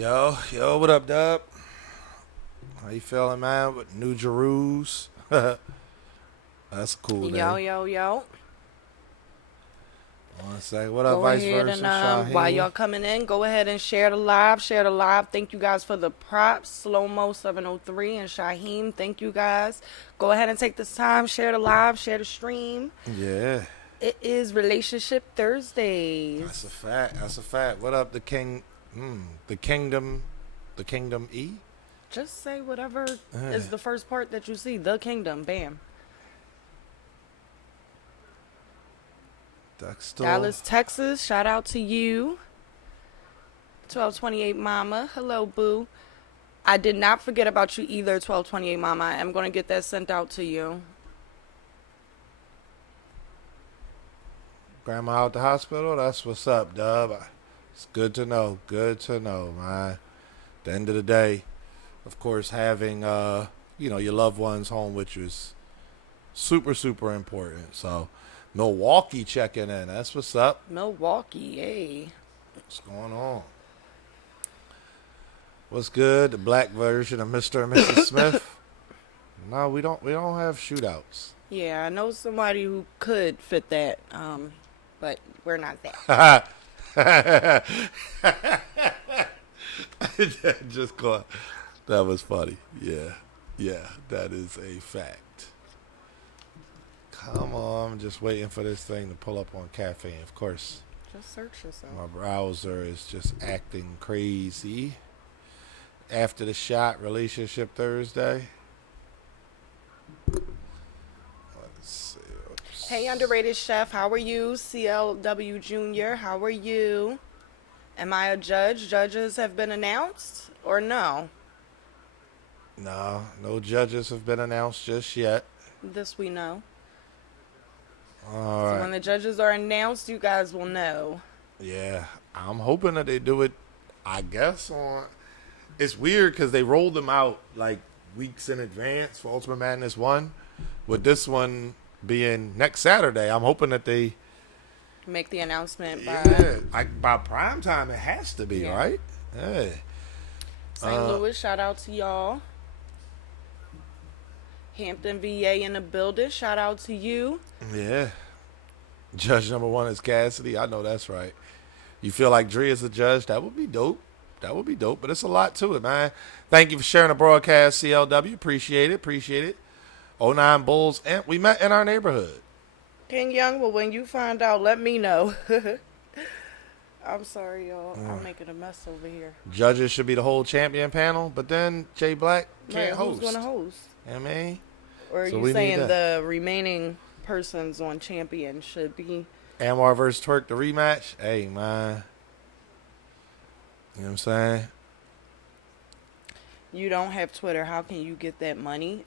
Yo, what up, Dub? How you feeling, man? With New Jerusalem? That's a cool day. Yo. One second. What up, Go Vice ahead Versa? and while y'all coming in, go ahead and share the live. Share the live. Thank you guys for the props. Slow Mo 703 and Shaheem. Thank you guys. Go ahead and take this time. Share the live. Share the stream. Yeah. It is Relationship Thursdays. That's a fact. What up, the King? The Kingdom E? Just say whatever is the first part that you see. The Kingdom. Bam. Dallas, Texas. Shout out to you. 1228 Mama. Hello, boo. I did not forget about you either, 1228 Mama. I am going to get that sent out to you. Grandma out the hospital? That's what's up, Dub. It's good to know. Good to know, man. At the end of the day, of course, having your loved ones home with you is super, super important. So, Milwaukee checking in. That's what's up. Milwaukee, hey. What's going on? What's good? The black version of Mr. and Mrs. Smith? No, we don't have shootouts. Yeah, I know somebody who could fit that, but we're not that. Just caught. That was funny. Yeah, that is a fact. Come on, I'm just waiting for this thing to pull up on Caffeine. Of course. Just search yourself. My browser is just acting crazy. After the shot, Relationship Thursday. Let's see. Hey, underrated chef, how are you? CLW Jr., how are you? Am I a judge? Judges have been announced or no? No judges have been announced just yet. This we know. All right. So when the judges are announced, you guys will know. Yeah, I'm hoping that they do it, I guess, on... It's weird because they rolled them out like weeks in advance for Ultimate Madness 1. With this one being next Saturday, I'm hoping that they... Make the announcement by prime time, it has to be, right? Yeah. St. Louis, shout out to y'all. Hampton, VA in the building. Shout out to you. Yeah. Judge number 1 is Cassidy. I know that's right. You feel like Dre is a judge? That would be dope. But it's a lot to it, man. Thank you for sharing the broadcast, CLW. Appreciate it. 09 Bulls. And we met in our neighborhood. King Young, well, when you find out, let me know. I'm sorry, y'all. I'm making a mess over here. Judges should be the whole champion panel, but then Jay Black can't host. Who's going to host? You know what I mean? Or are you saying the remaining persons on champion should be? Anwar versus Twerk, the rematch. Hey, man. You know what I'm saying? You don't have Twitter. How can you get that money?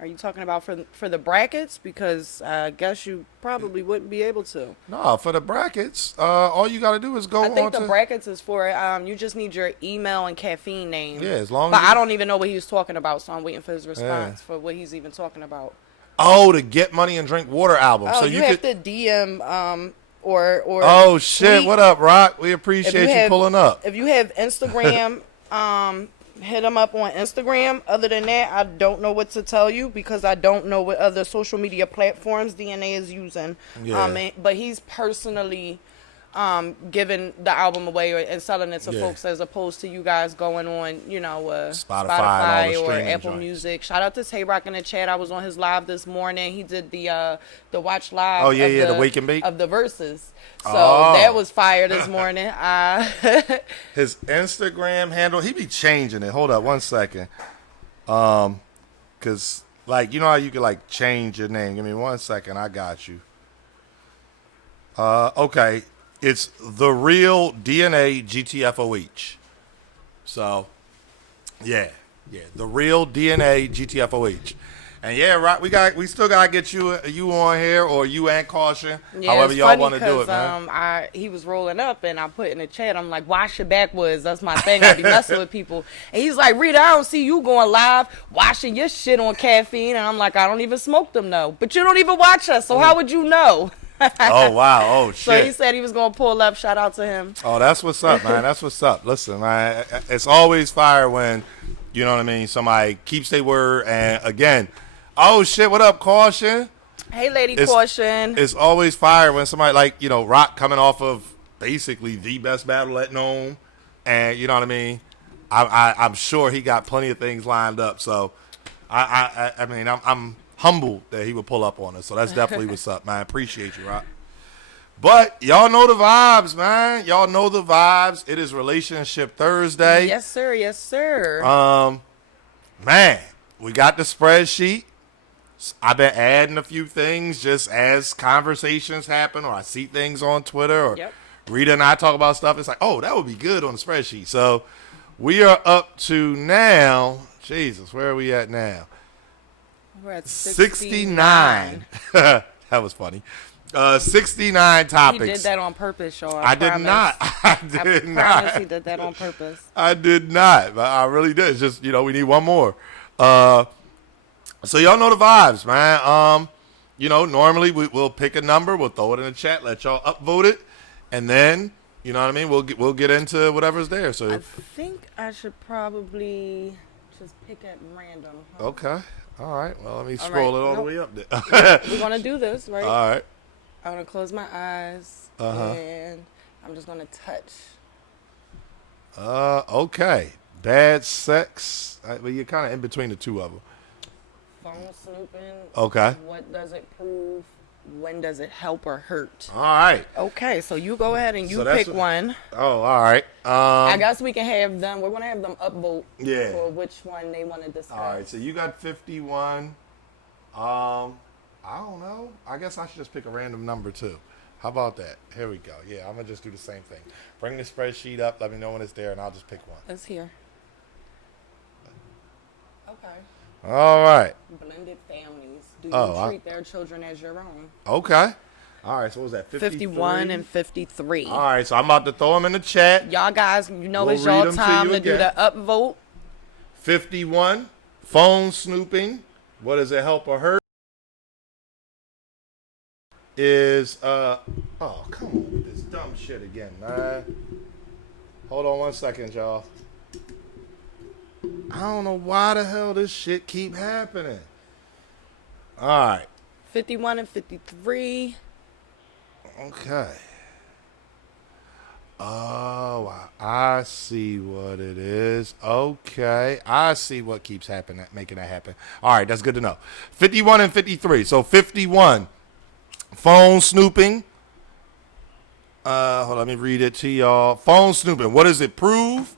Are you talking about for the brackets? Because I guess you probably wouldn't be able to. No, for the brackets, all you got to do is go on I think the brackets is for you just need your email and Caffeine name. Yeah, as long as. But I don't even know what he was talking about, so I'm waiting for his response for what he's even talking about. Oh, the Get Money and Drink Water album. Oh, so you have to DM or. Oh shit! tweet. What up, Rock? We appreciate you pulling up. If you have Instagram, hit them up on Instagram. Other than that, I don't know what to tell you because I don't know what other social media platforms DNA is using. Yeah. But he's personally giving the album away and selling it to folks as opposed to you guys going on, Spotify or Apple Music. Shout out to Tay Rock in the chat. I was on his live this morning. He did the watch live. Oh yeah, the Wake and Bake of the verses. So that was fire this morning. His Instagram handle, he be changing it. Hold up 1 second. Cause like, you know how you can like change your name. Give me 1 second. I got you. Okay. It's The Real DNA GTFOH. So, yeah. The Real DNA GTFOH. And yeah, right, we still gotta get you on here or you and Caution, however y'all want to do it, man. He was rolling up and I put in the chat, I'm like, wash your backwoods. That's my thing. I be messing with people. And he's like, Rita, I don't see you going live washing your shit on Caffeine. And I'm like, I don't even smoke them, no. But you don't even watch us, so how would you know? Oh, wow. Oh, shit. So he said he was going to pull up. Shout out to him. Oh, that's what's up, man. That's what's up. Listen, man, it's always fire when, you know what I mean, somebody keeps their word. And, again, oh, shit, what up, Caution? Hey, Lady Caution. It's always fire when somebody like, you know, Rock coming off of basically the best battle at Nome. And, you know what I mean? I'm sure he got plenty of things lined up. So, I mean, I'm humbled that he would pull up on us. So, that's definitely what's up, man. Appreciate you, Rock. But y'all know the vibes, man. Y'all know the vibes. It is Relationship Thursday. Yes, sir. Yes, sir. Man, we got the spreadsheet. I've been adding a few things just as conversations happen, or I see things on Twitter, or Rita and I talk about stuff. It's like, oh, that would be good on the spreadsheet. So we are up to now. Jesus, where are we at now? We're at 69. That was funny. 69 topics. He did that on purpose, y'all. I did not. I promise he did that on purpose. I did not, but I really did. It's just, you know, we need one more. So y'all know the vibes, man. You know, normally we'll pick a number, we'll throw it in the chat, let y'all upvote it, and then, you know what I mean, we'll get into whatever's there. So I think I should probably just pick at random. Huh? Okay. All right. Well, let me scroll it all the way up there. We're gonna do this, right? All right. I'm gonna close my eyes and I'm just gonna touch. Okay. Bad sex. Well, you're kind of in between the two of them. Phone snooping. Okay. What does it prove? When does it help or hurt? All right. Okay, so you go ahead and you pick one. Oh, all right. I guess we can have them. We're going to have them upvote Yeah. for which one they want to discuss. All right, so you got 51. I don't know. I guess I should just pick a random number, too. How about that? Here we go. Yeah, I'm going to just do the same thing. Bring the spreadsheet up. Let me know when it's there, and I'll just pick one. It's here. Okay. All right. Blended families. Do you treat their children as your own? Okay. All right, so what was that? 51 and 53. All right, so I'm about to throw them in the chat. Y'all guys, you know it's y'all time to do the upvote. 51, phone snooping. What does it help or hurt? Is, oh, come on with this dumb shit again, man. Hold on one second, y'all. I don't know why the hell this shit keep happening. All right. 51 and 53. Okay. Oh, I see what it is. Okay. I see what keeps happening, making that happen. All right, that's good to know. 51 and 53. So 51, phone snooping. Hold on, let me read it to y'all. Phone snooping. What does it prove?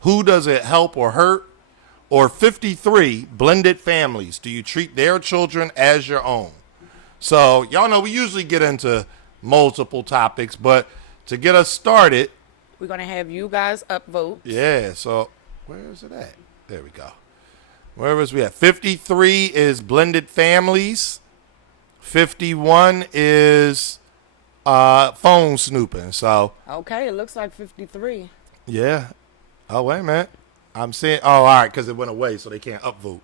Who does it help or hurt? Or 53, blended families. Do you treat their children as your own? So, y'all know we usually get into multiple topics, but to get us started, we're going to have you guys upvote. Yeah, so where is it at? There we go. Where was we at? 53 is blended families. 51 is phone snooping. So okay, it looks like 53. Yeah. Oh, wait a minute. I'm seeing. Oh, all right, because it went away, so they can't upvote.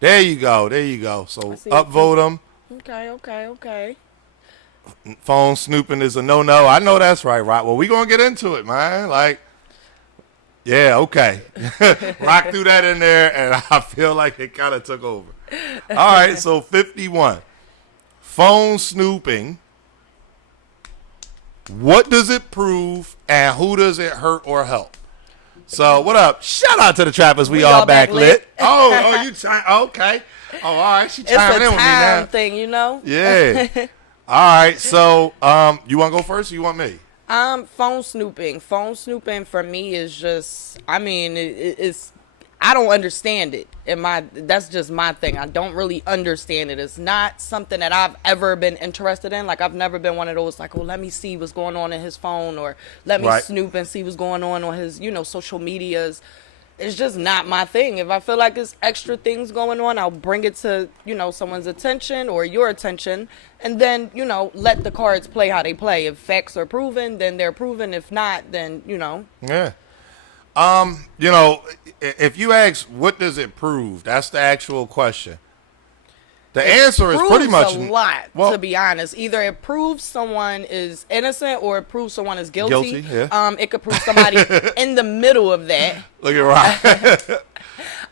There you go. There you go. So upvote them. Okay. Phone snooping is a no-no. I know that's right, Rock. Well, we going to get into it, man. Like, yeah, okay. Rock threw that in there, and I feel like it kind of took over. All right, so 51. Phone snooping. What does it prove, and who does it hurt or help? So, what up? Shout out to the trappers. We all back lit. Oh, you okay. Oh, all right. She chiming in with me now. It's a time thing, you know? Yeah. All right. So, you want to go first or you want me? Phone snooping. Phone snooping for me is just, I mean, it's, I don't understand it. That's just my thing. I don't really understand it. It's not something that I've ever been interested in. Like, I've never been one of those, like, well, let me see what's going on in his phone, or let me snoop and see what's going on his, social medias. It's just not my thing. If I feel like there's extra things going on, I'll bring it to, someone's attention or your attention, and then, let the cards play how they play. If facts are proven, then they're proven. If not, then, Yeah. If you ask, what does it prove? That's the actual question. The answer is pretty much a lot, to be honest. Either it proves someone is innocent or it proves someone is guilty. Yeah. It could prove somebody in the middle of that. Look at Rock.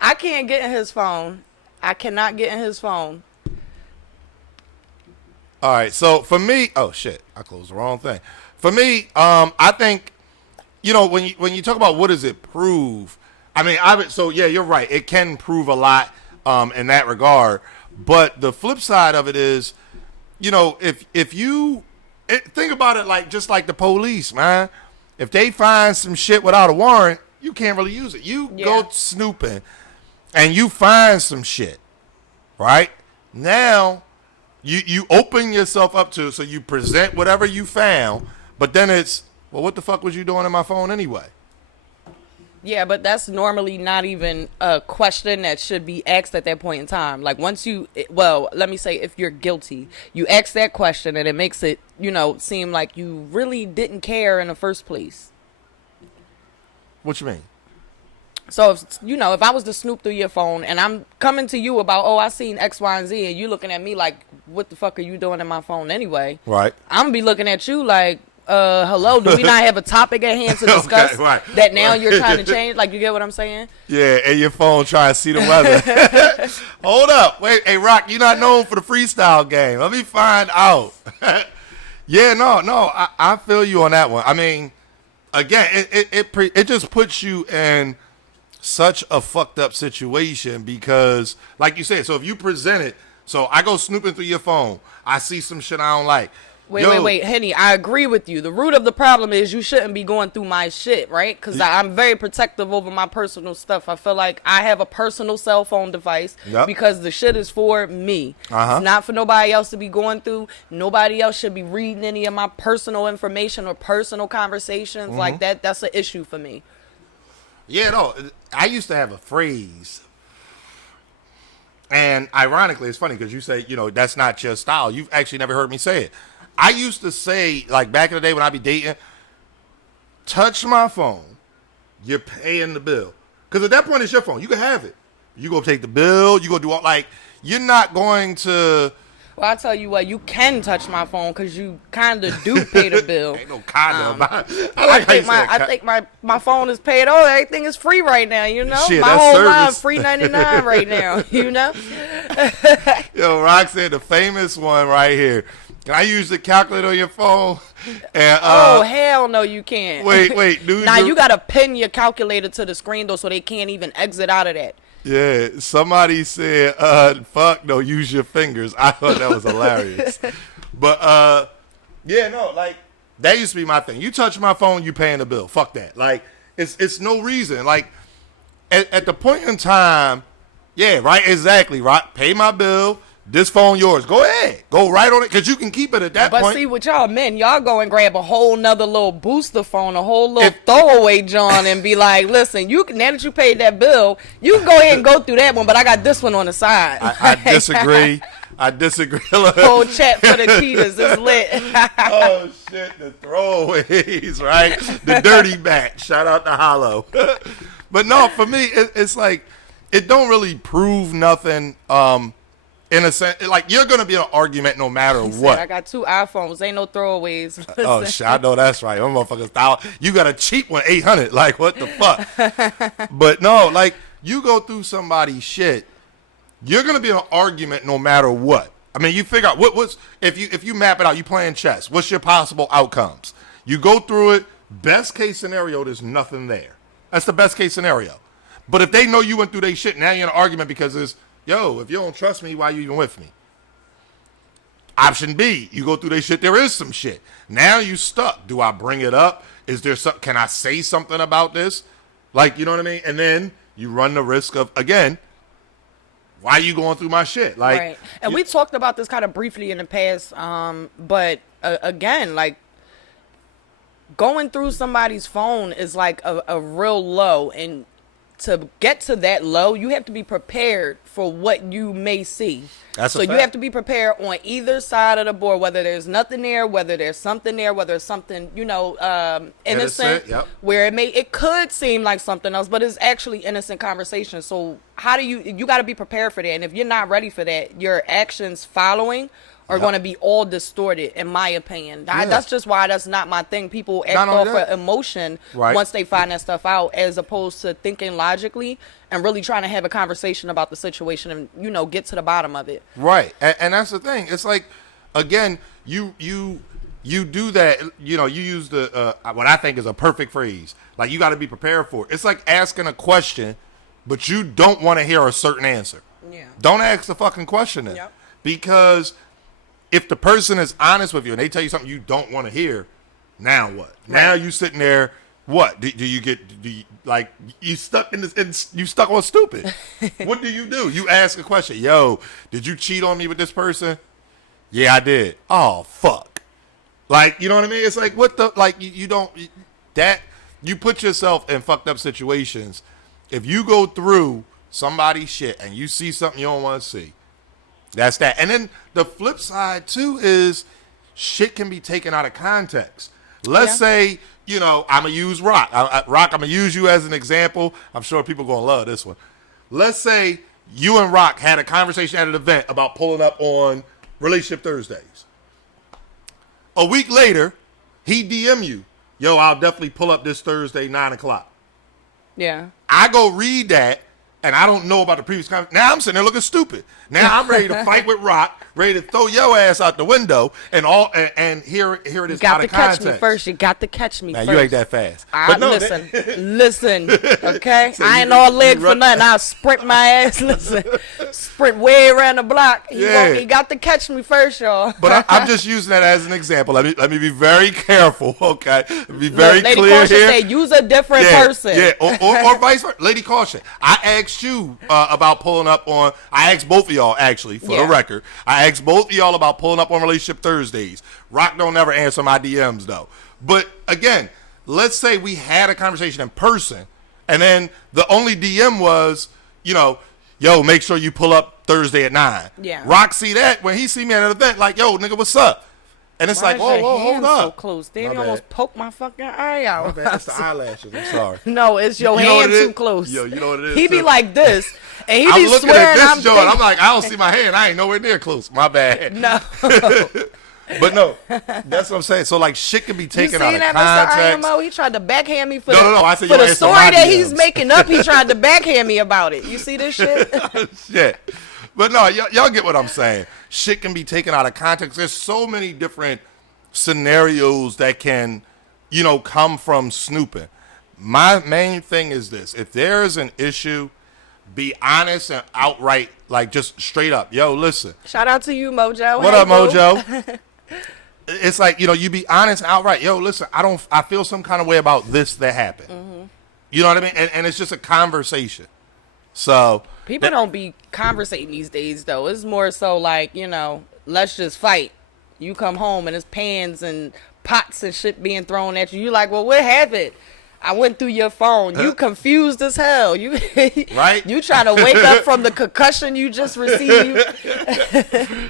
I can't get in his phone. I cannot get in his phone. All right. So for me, oh shit, I closed the wrong thing. For me, I think, when you talk about what does it prove, I mean, so yeah, you're right. It can prove a lot in that regard. But the flip side of it is, if you think about it just like the police, man. If they find some shit without a warrant, you can't really use it. You go snooping and you find some shit, right? Now you open yourself up to, so you present whatever you found, but then it's, well, what the fuck was you doing in my phone anyway? Yeah, but that's normally not even a question that should be asked at that point in time. Like once let me say, if you're guilty, you ask that question and it makes it, seem like you really didn't care in the first place. What you mean? So if I was to snoop through your phone and I'm coming to you about, I seen X, Y, and Z, and you looking at me like, what the fuck are you doing in my phone anyway? Right. I'm gonna be looking at you like, hello, do we not have a topic at hand to discuss that now you're trying to change? Like, you get what I'm saying? Yeah, and your phone trying to see the weather. Hold up. Wait, hey, Rock, you're not known for the freestyle game. Let me find out. Yeah, no, I feel you on that one. I mean, again, it just puts you in such a fucked up situation because, like you said, so if you present it, so I go snooping through your phone, I see some shit I don't like. Wait, Henny, I agree with you. The root of the problem is you shouldn't be going through my shit, right? Because I'm very protective over my personal stuff. I feel like I have a personal cell phone device because the shit is for me. It's not for nobody else to be going through. Nobody else should be reading any of my personal information or personal conversations like that. That's an issue for me. Yeah, no, I used to have a phrase. And ironically, it's funny because you say, that's not your style. You've actually never heard me say it. I used to say, like back in the day when I be dating, touch my phone, you're paying the bill. Because at that point, it's your phone. You can have it. You go take the bill. You go do all, you're not going to. Well, I tell you what, you can touch my phone because you kind of do pay the bill. Ain't no kind of. I think my phone is paid. Oh, everything is free right now, Shit, my whole service. line free 99 right now, Yo, Rock said the famous one right here. Can I use the calculator on your phone? And, oh, hell no, you can't. Wait, dude. Now you got to pin your calculator to the screen, though, so they can't even exit out of that. Yeah, somebody said, fuck no, use your fingers. I thought that was hilarious. But, yeah, no, that used to be my thing. You touch my phone, you paying the bill. Fuck that. It's no reason. At the point in time, yeah, right, exactly, right? Pay my bill. This phone yours. Go ahead. Go right on it because you can keep it at that point. But see, with y'all men, y'all go and grab a whole nother little booster phone, a whole little throwaway John, and be like, listen, now that you paid that bill, you can go ahead and go through that one, but I got this one on the side. I disagree. I disagree. Whole chat for the cheaters is lit. Oh, shit. The throwaways, right? The dirty batch. Shout out to Hollow. But no, for me, it's like, it don't really prove nothing. In a sense, you're going to be in an argument no matter what. I got 2 iPhones. Ain't no throwaways. Oh, shit. I know that's right. Them motherfuckers, you got a cheap one, 800. What the fuck? But no, you go through somebody's shit, you're going to be in an argument no matter what. I mean, you figure out what's if you map it out, you playing chess. What's your possible outcomes? You go through it. Best case scenario, there's nothing there. That's the best case scenario. But if they know you went through their shit, now you're in an argument because it's, yo, if you don't trust me, why you even with me? Option B, you go through their shit, there is some shit. Now you stuck. Do I bring it up? Is there some, can I say something about this? You know what I mean? And then you run the risk of, again, why are you going through my shit? Right. And we talked about this kind of briefly in the past, but again, going through somebody's phone is a real low. And to get to that low, you have to be prepared for what you may see. That's so a you fact. have to be prepared on either side of the board, whether there's nothing there, whether there's something there, whether it's something, innocent, yep. where it could seem like something else, but it's actually innocent conversation. So how do you got to be prepared for that. And if you're not ready for that, your actions following are going to be all distorted, in my opinion. That's just why that's not my thing. People act off of emotion once they find that stuff out, as opposed to thinking logically and really trying to have a conversation about the situation and, get to the bottom of it. Right. And that's the thing. It's like, again, you do that, you use the, what I think is a perfect phrase. Like, you got to be prepared for it. It's like asking a question, but you don't want to hear a certain answer. Yeah. Don't ask the fucking question then. Yep. Because if the person is honest with you and they tell you something you don't want to hear, now what? Right. Now you sitting there, what? Do you stuck in this, you stuck on stupid. What do? You ask a question. Yo, did you cheat on me with this person? Yeah, I did. Oh, fuck. Like, you know what I mean? It's like, what the, like, you don't, you put yourself in fucked up situations. If you go through somebody's shit and you see something you don't want to see, that's that. And then the flip side, too, is shit can be taken out of context. Let's say, I'm going to use Rock. Rock, I'm going to use you as an example. I'm sure people are going to love this one. Let's say you and Rock had a conversation at an event about pulling up on Relationship Thursdays. A week later, he DM you, yo, I'll definitely pull up this Thursday, 9 o'clock. Yeah. I go read that. And I don't know about the previous conversation. Now I'm sitting there looking stupid. Now I'm ready to fight with Rock, ready to throw your ass out the window, and here it is out of context. You got to catch me first. You got to catch me first. You ain't that fast. Listen, okay? So I ain't all leg for nothing. I'll sprint my ass. Listen, sprint way around the block. He got to catch me first, y'all. But I'm just using that as an example. Let me be very careful, okay? Be very Lady clear Caution here. Say, use a different person. Yeah, or vice versa. Lady Caution. I asked you about pulling up on, I asked both of y'all, actually, for the record. I asked both of y'all about pulling up on Relationship Thursdays. Rock don't never answer my DMs, though. But, again, let's say we had a conversation in person, and then the only DM was, yo, make sure you pull up Thursday at 9. Yeah. Rock see that when he see me at an event, like, yo, nigga, what's up? And it's like, whoa, hold up. So close. Damn, you almost poked my fucking eye out. My bad. That's the eyelashes. I'm sorry. No, it's your hand too close. Yo, you know what it is? He be like this, and he I'm be looking swearing at this joint. I'm like, I don't see my hand. I ain't nowhere near close. My bad. No. But no, that's what I'm saying. So like, shit can be taken out of context. Mr. IMO, he tried to backhand me for I said, for the story that he's making up. He tried to backhand me about it. You see this shit? Shit. But no, y'all get what I'm saying. Shit can be taken out of context. There's so many different scenarios that can, come from snooping. My main thing is this: if there is an issue, be honest and outright, like just straight up. Yo, listen. Shout out to you, Mojo. What up, Mojo? It's like, you be honest and outright. Yo, listen, I feel some kind of way about this that happened. Mm-hmm. You know what I mean? And it's just a conversation. So people don't be conversating these days, though. It's more so like, let's just fight. You come home and it's pans and pots and shit being thrown at you. You like, well, what happened? I went through your phone. You confused as hell. You right? You trying to wake up from the concussion you just received.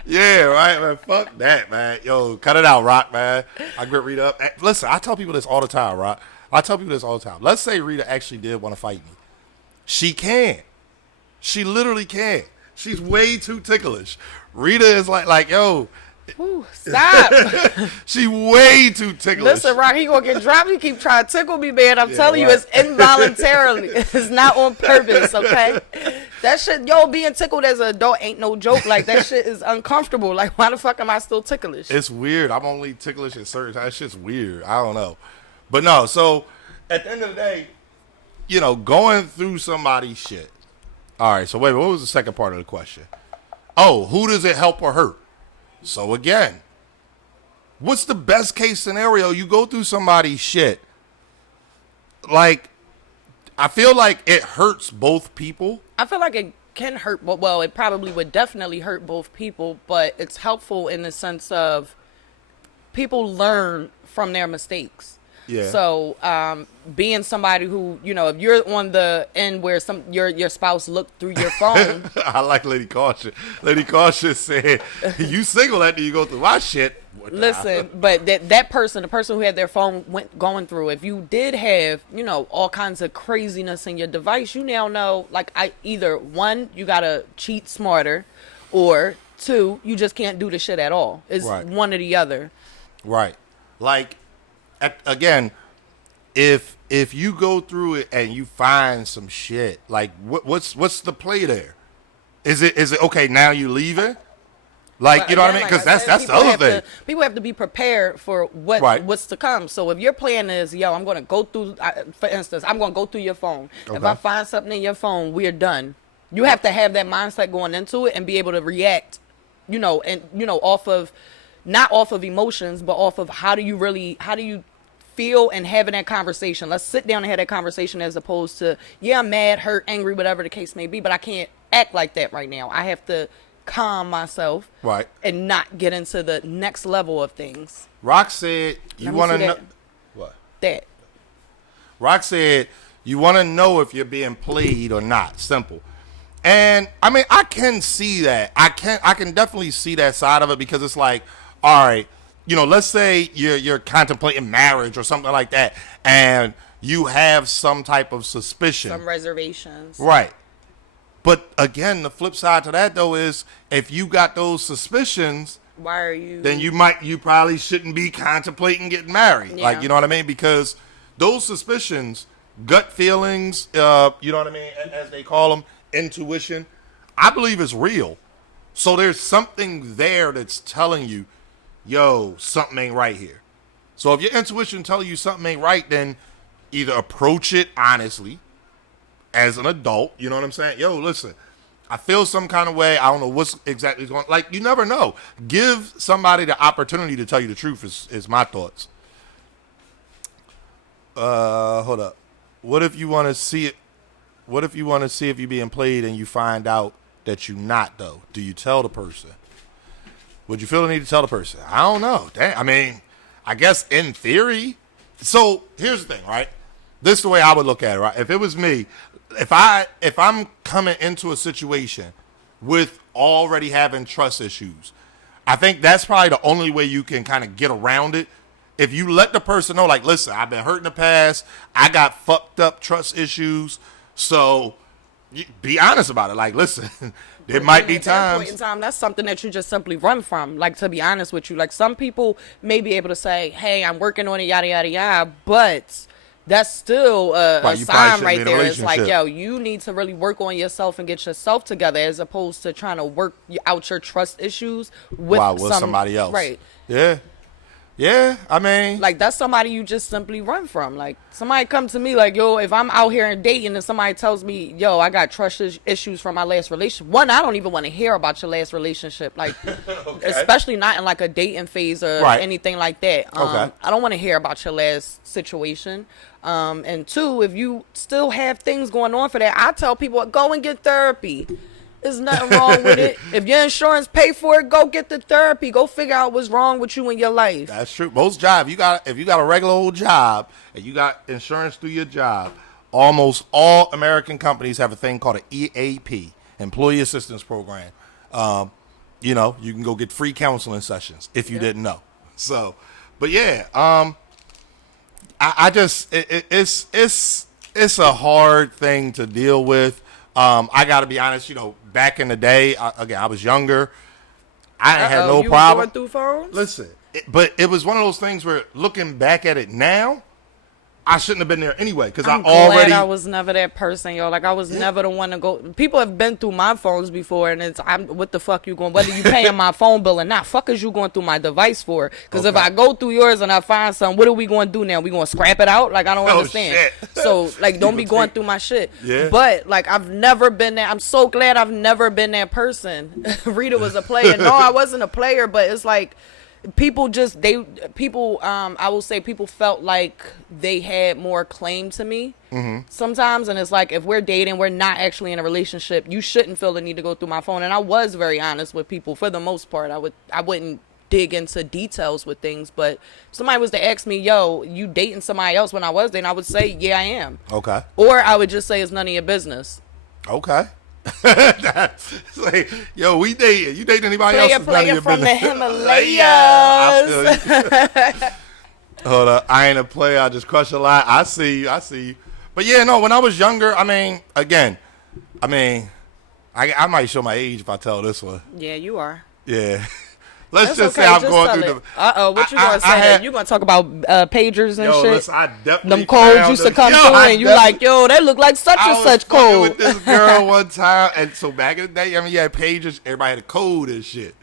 Yeah, right, man. Fuck that, man. Yo, cut it out, Rock, man. I grip Rita up. Listen, I tell people this all the time, Rock. Let's say Rita actually did want to fight me. She can. She literally can. She's way too ticklish. Rita is like, yo. Ooh, stop. She way too ticklish. Listen, Rock, he gonna get dropped. You keep trying to tickle me, man. I'm telling you, it's involuntarily. It's not on purpose, okay? That shit, being tickled as an adult ain't no joke. Like, that shit is uncomfortable. Like, why the fuck am I still ticklish? It's weird. I'm only ticklish at certain times. That shit's weird. I don't know. But no, so at the end of the day, going through somebody's shit. All right, so wait, what was the second part of the question? Oh, who does it help or hurt? So again, what's the best case scenario? You go through somebody's shit. Like, I feel like it hurts both people. I feel like it can hurt. Well, it probably would definitely hurt both people, but it's helpful in the sense of people learn from their mistakes. Yeah. So being somebody who, you know, if you're on the end where your spouse looked through your phone. I like Lady Caution. Lady Caution said, "You single after you go through my shit." Listen, but that person, the person who had their phone going through, if you did have, you know, all kinds of craziness in your device, you now know, like, either one, you gotta cheat smarter, or two, you just can't do the shit at all. It's one or the other. Right. Like, again, if you go through it and you find some shit, like, what's the play there? Is it okay? Now you leaving? Like, you know what I mean? Because that's the other thing. People have to be prepared for what's to come. So if your plan is, yo, I'm going to go through, for instance, I'm going to go through your phone. Okay. If I find something in your phone, we're done. You have to have that mindset going into it and be able to react, you know, and, you know, not off of emotions, but off of how do you feel and having that conversation. Let's sit down and have that conversation as opposed to, yeah, I'm mad, hurt, angry, whatever the case may be, but I can't act like that right now. I have to calm myself, right, and not get into the next level of things. Rock said, "You want to know what?" That Rock said, "You want to know if you're being played or not." Simple. And I mean, I can see that. I can definitely see that side of it, because it's like, all right, you know, let's say you're contemplating marriage or something like that, and you have some type of suspicion, some reservations, right? But again, the flip side to that, though, is if you got those suspicions, why are you? Then you probably shouldn't be contemplating getting married. Yeah. Like, you know what I mean? Because those suspicions, gut feelings, you know what I mean, as they call them, intuition, I believe is real. So there's something there that's telling you, yo, something ain't right here. So if your intuition tells you something ain't right, then either approach it honestly, as an adult, you know what I'm saying? Yo, listen, I feel some kind of way. I don't know what's exactly going on. Like, you never know. Give somebody the opportunity to tell you the truth is my thoughts. Hold up. What if you want to see it? What if you want to see if you're being played and you find out that you're not, though? Do you tell the person? Would you feel the need to tell the person? I don't know. Damn, I mean, I guess in theory. So here's the thing, right? This is the way I would look at it, right? If it was me, if I'm coming into a situation with already having trust issues, I think that's probably the only way you can kind of get around it. If you let the person know, like, listen, I've been hurt in the past, I got fucked up trust issues, so be honest about it. Like, listen, there might be times. At that point in time, that's something that you just simply run from. Like, to be honest with you, like, some people may be able to say, hey, I'm working on it, yada, yada, yada, but that's still a sign right there. It's like, yo, you need to really work on yourself and get yourself together, as opposed to trying to work out your trust issues with somebody else. Right. Yeah. Yeah, I mean, like, that's somebody you just simply run from. Like, somebody come to me like, yo, if I'm out here and dating and somebody tells me, yo, I got trust issues from my last relationship. One, I don't even want to hear about your last relationship. Like, okay. Especially not in like a dating phase or anything like that. I don't want to hear about your last situation. And two, if you still have things going on for that, I tell people, go and get therapy. There's nothing wrong with it. If your insurance pay for it, go get the therapy. Go figure out what's wrong with you in your life. That's true. Most jobs, if you got a regular old job and you got insurance through your job, almost all American companies have a thing called an EAP, Employee Assistance Program. You know, you can go get free counseling sessions if you didn't know. So, but yeah, I just it's a hard thing to deal with. I got to be honest, you know, back in the day, I was younger. I had no problem. You going through phones? Listen, but it was one of those things where, looking back at it now, I shouldn't have been there anyway, because I was never that person, yo. Like, I was never the one to go. People have been through my phones before, and what the fuck you going? Whether you paying my phone bill or not, fuck is you going through my device for? Because if I go through yours and I find something, what are we going to do now? We going to scrap it out? Like, I don't understand. Shit. So, like, don't be going through my shit. Yeah. But like, I've never been that. I'm so glad I've never been that person. Rita was a player. No, I wasn't a player, but it's like, people I will say people felt like they had more claim to me sometimes, and it's like, if we're dating, we're not actually in a relationship, you shouldn't feel the need to go through my phone. And I was very honest with people for the most part. I wouldn't dig into details with things. But if somebody was to ask me, yo, you dating somebody else when I was dating, I would say, yeah, I am. Okay. Or I would just say it's none of your business. Okay. It's like, yo, we dating. You dating anybody else? Player from the Himalayas. Hold up. I ain't a player. I just crush a lot. I see you. But yeah, no, when I was younger, I might show my age if I tell this one. Yeah, you are. Yeah. Let's That's just okay. say I'm Just going tell through it. What you gonna say? You gonna talk about pagers and shit? Listen, I definitely them codes used to come through, and you like, yo, that look like such and such code. I was with this girl one time, and so back in the day, you had pagers. Everybody had a code and shit.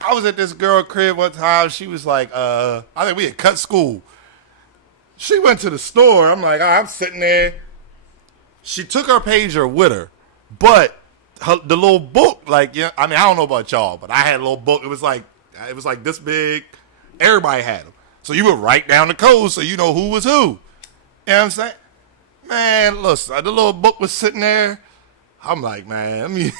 I was at this girl crib one time. She was like, I think we had cut school. She went to the store. I'm like, I'm sitting there. She took her pager with her, but the little book, like, yeah, I don't know about y'all, but I had a little book. It was like this big. Everybody had them. So you would write down the code so you know who was who. You know what I'm saying? Man, listen, the little book was sitting there. I'm like, man, let me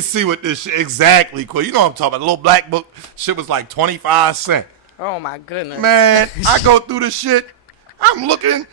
see what this shit exactly quick. You know what I'm talking about. The little black book shit was like 25 cents. Oh my goodness. Man, I go through the shit. I'm looking.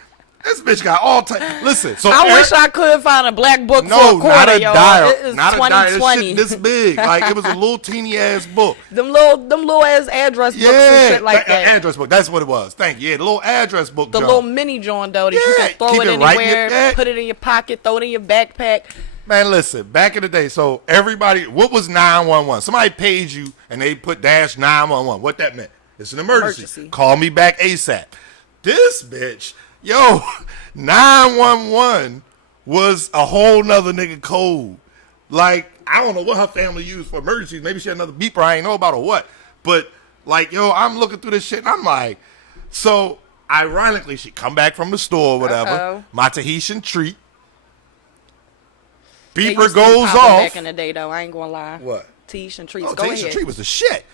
This bitch got all time. Listen, so I wish I could find a black book for a quarter, not a yo. dial. It is not 2020. a dial. This shit this big. Like, it was a little teeny ass book. Them little ass address books and shit like that. Address book. That's what it was. Thank you. Yeah, the little address book. The little mini joint though that you can throw it anywhere, put it in your pocket, throw it in your backpack. Man, listen, back in the day, so everybody, what was 911? Somebody paid you and they put dash 911. What that meant? It's an emergency. Call me back ASAP. This bitch, yo, 911 was a whole nother nigga code. Like, I don't know what her family used for emergencies. Maybe she had another beeper I ain't know about or what. But, like, yo, I'm looking through this shit and I'm like, so, ironically, she come back from the store or whatever. Uh-oh. My Tahitian treat. Beeper goes off. Back in the day, though, I ain't gonna lie. What? Tahitian treats. Oh, go Tahitian ahead. treat was the shit.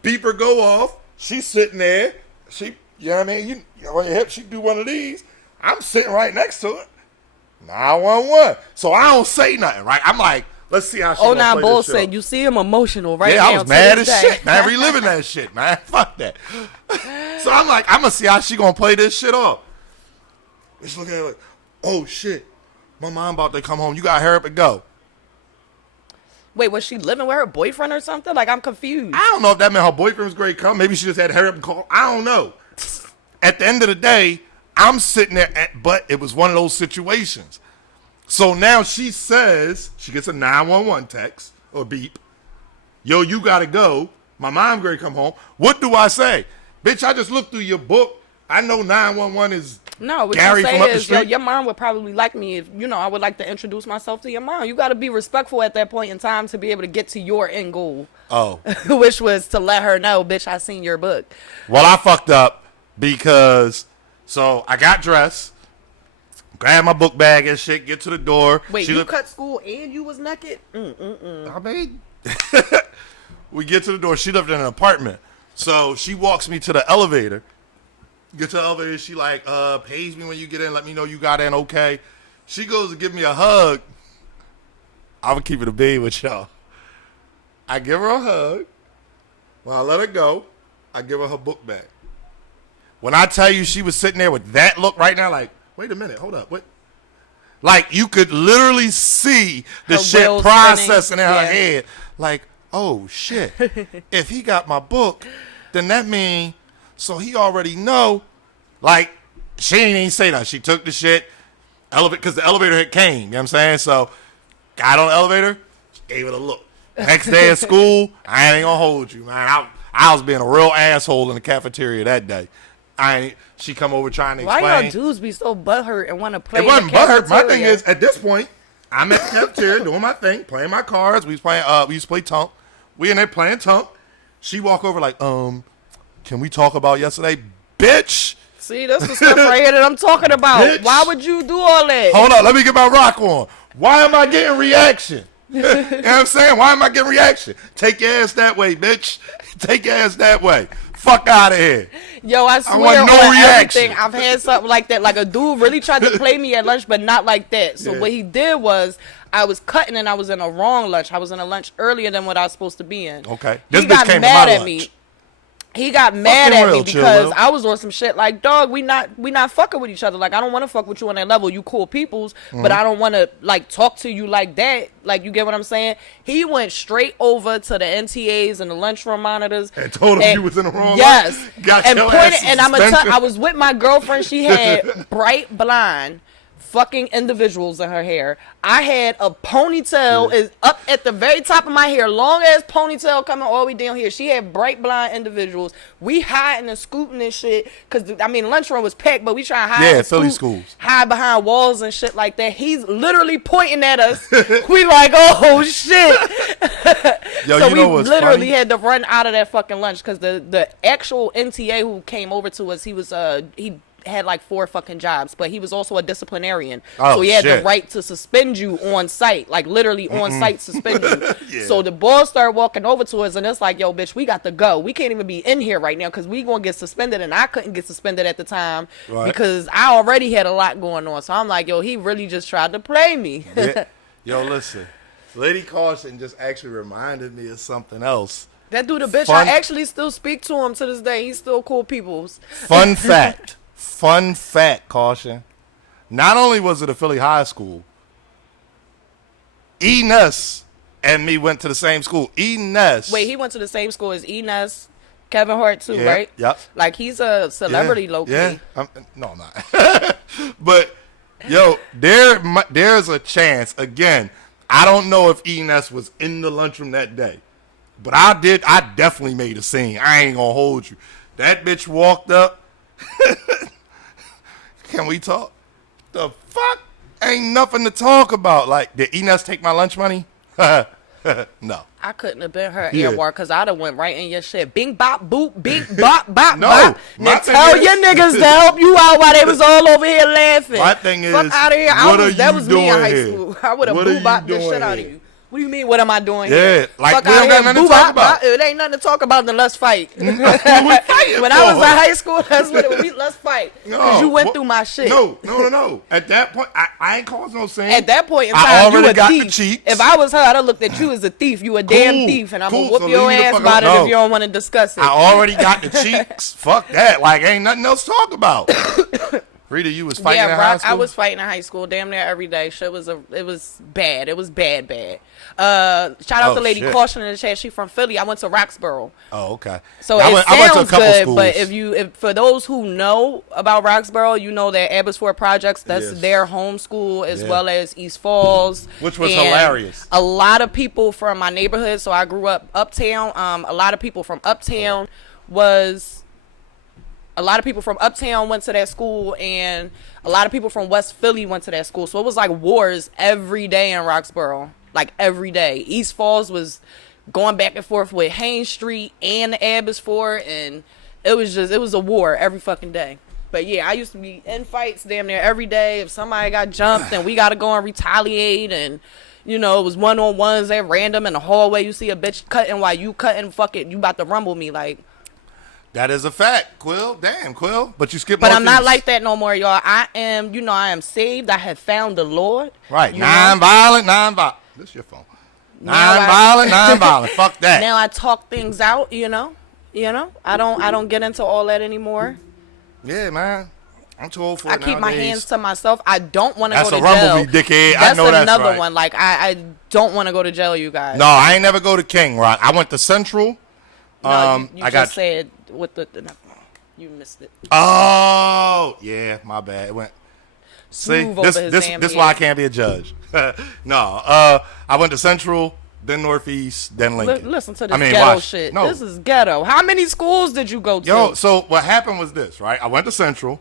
Beeper go off. She's sitting there. She, you know what I mean? You on your hip, she do one of these. I'm sitting right next to it. 911. So I don't say nothing, right? I'm like, let's see how she gonna play Bull this said, shit. you see him emotional right now. Yeah, I was mad as day. shit, man. Reliving that shit, man. Fuck that. So I'm like, I'm gonna see how she gonna play this shit off. Just look at her like, oh shit. My mom about to come home. You gotta hurry up and go. Wait, was she living with her boyfriend or something? Like, I'm confused. I don't know if that meant her boyfriend was great come. Maybe she just had to hurry up and call. I don't know. At the end of the day, I'm sitting there, but it was one of those situations. So now she says, she gets a 911 text or beep. Yo, you gotta go. My mom ready to come home. What do I say? Bitch, I just looked through your book. I know 911 is no, what Gary you say from up the is, street. your mom would probably like me if, I would like to introduce myself to your mom. You got to be respectful at that point in time to be able to get to your end goal. Oh. Which was to let her know, bitch, I seen your book. Well, I fucked up because, so I got dressed, grabbed my book bag and shit, get to the door. Wait, you cut school and you was naked? I mean, we get to the door. She lived in an apartment. So she walks me to the elevator. Get to the elevator, she like, pays me when you get in, let me know you got in okay. She goes to give me a hug. I'm gonna keep it a bean with y'all. I give her a hug. When I let her go, I give her book back. When I tell you she was sitting there with that look right now, like, wait a minute, hold up, what? Like, you could literally see the shit processing in her head. Like, oh shit, if he got my book, then that means, so he already know, like, she ain't even say nothing. She took the shit, because the elevator had came, you know what I'm saying? So, got on the elevator, gave it a look. Next day at school, I ain't gonna hold you, man. I was being a real asshole in the cafeteria that day. She come over trying to explain. Why y'all dudes be so butthurt and want to play? It wasn't butthurt. My thing is, at this point, I'm at the cafeteria doing my thing, playing my cards. We used to play Tunk. We in there playing Tunk. She walk over like, can we talk about yesterday? Bitch! See, that's the stuff right here that I'm talking about. Bitch. Why would you do all that? Hold on, let me get my rock on. Why am I getting reaction? You know what I'm saying? Why am I getting reaction? Take your ass that way, bitch. Take your ass that way. Fuck out of here. Yo, I swear want no on reaction. everything, I've had something like that. Like a dude really tried to play me at lunch, but not like that. So what he did was, I was cutting and I was in a wrong lunch. I was in a lunch earlier than what I was supposed to be in. Okay. He got mad at me. He got mad at me because I was on some shit like, dog, we not fucking with each other. Like, I don't want to fuck with you on that level. You cool peoples, but I don't want to, like, talk to you like that. Like, you get what I'm saying? He went straight over to the NTAs and the lunchroom monitors. And told him you was in the wrong Yes. Got and your pointed, ass and I was with my girlfriend. She had bright blonde fucking individuals in her hair. I had a ponytail is up at the very top of my hair, long ass ponytail coming all the way down here. She had bright blonde individuals. We hiding and scooting and shit because I mean lunchroom was packed, but we trying to hide. Yeah, and Philly scoot, schools. hide behind walls and shit like that. He's literally pointing at us. We like, oh shit. Yo, so you know we what's literally funny? had to run out of that fucking lunch because the actual NTA who came over to us, he had like 4 fucking jobs, but he was also a disciplinarian. Oh, so he had shit. the right to suspend you on site, like literally on site suspend you. So the boss started walking over to us and it's like, yo, bitch, we got to go. We can't even be in here right now because we gonna get suspended, and I couldn't get suspended at the time because I already had a lot going on. So I'm like, yo, he really just tried to play me. Yeah. Yo, listen. Lady Caution just actually reminded me of something else. That dude a bitch. I actually still speak to him to this day. He's still cool peoples. Fun fact, Caution. Not only was it a Philly high school, Enos and me went to the same school. Enos. Wait, he went to the same school as Enos, Kevin Hart too, right? Yep. Like he's a celebrity locally. Yeah. No, I'm not. But yo, there's a chance. Again, I don't know if Enos was in the lunchroom that day, but I definitely made a scene. I ain't gonna hold you. That bitch walked up. Can we talk? The fuck? Ain't nothing to talk about. Like, did Enos take my lunch money? No. I couldn't have been her earwar because I'd have went right in your shit. Bing, bop, boop, bing, bop, bop, No, bop. Now tell your niggas to help you out while they was all over here laughing. My thing is, fuck out of here. That was me in high school. I would have What boo-bopped the shit out of you. What do you mean, what am I doing here? Like, fuck we don't got nothing to talk about. It ain't nothing to talk about, then let's fight. What we fighting When for? I was in high school, that's what it was. Let's fight. Because you went through my shit. No. At that point, I ain't caused no scene. At that point in I time, you already a got thief. the cheeks. If I was her, I'd have looked at you as a thief. You a damn thief, and I'm going to whoop So your leave me the ass fuck about it alone. if you don't want to discuss it. I already got the cheeks. Fuck that. Like, ain't nothing else to talk about. Rita, you was fighting in high school? I was fighting in high school damn near every day. Shit it was bad. It was bad. Shout out to Lady Caution in the chat. She from Philly. I went to Roxborough. Oh, okay. So I went to a couple good, schools. But if for those who know about Roxborough, you know that Abbotsford Projects, that's their home school, as well as East Falls. Which was hilarious. A lot of people from my neighborhood, so I grew up uptown. A lot of people from uptown went to that school, and a lot of people from West Philly went to that school. So it was like wars every day in Roxborough. Like every day. East Falls was going back and forth with Haynes Street and Abbotsford, and it was a war every fucking day. But yeah, I used to be in fights damn near every day. If somebody got jumped, and we got to go and retaliate, and you know, it was one-on-ones at random in the hallway. You see a bitch cutting while you cutting, fuck it, you about to rumble me like. That is a fact, Quill. Damn, Quill. But you skipped. But I'm not like that no more, y'all. I am saved. I have found the Lord. Right. Non-violent. This is your phone. Non-violent. Fuck that. Now I talk things out, you know. I don't get into all that anymore. Yeah, man. I'm too old for it I keep nowadays. my hands to myself. I don't want to go to jail. That's a rumble, dickhead. That's I know that's another right. one. Like I don't want to go to jail, you guys. No, I ain't never go to King Rock. I went to Central. No, you just said with the you missed it. Oh, yeah, my bad. It went. See, this why I can't be a judge. No, I went to Central, then Northeast, then Lincoln. Listen to this ghetto shit. No. This is ghetto. How many schools did you go to? Yo, so what happened was this, right? I went to Central.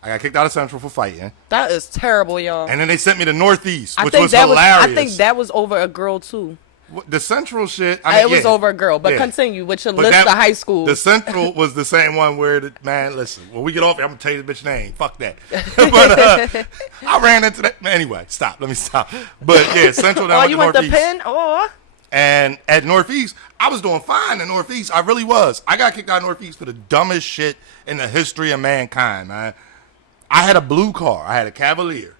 I got kicked out of Central for fighting. That is terrible, y'all. And then they sent me to Northeast, which was hilarious. I think that was over a girl, too. The Central shit. It was over a girl, but continue with your list of high school. The Central was the same one where, listen, when we get off here, I'm going to tell you the bitch name. Fuck that. But I ran into that. Anyway, stop. Let me stop. But yeah, Central down you went to Penn? Oh. And at Northeast, I was doing fine in Northeast. I really was. I got kicked out of Northeast for the dumbest shit in the history of mankind, man. I had a blue car. I had a Cavalier.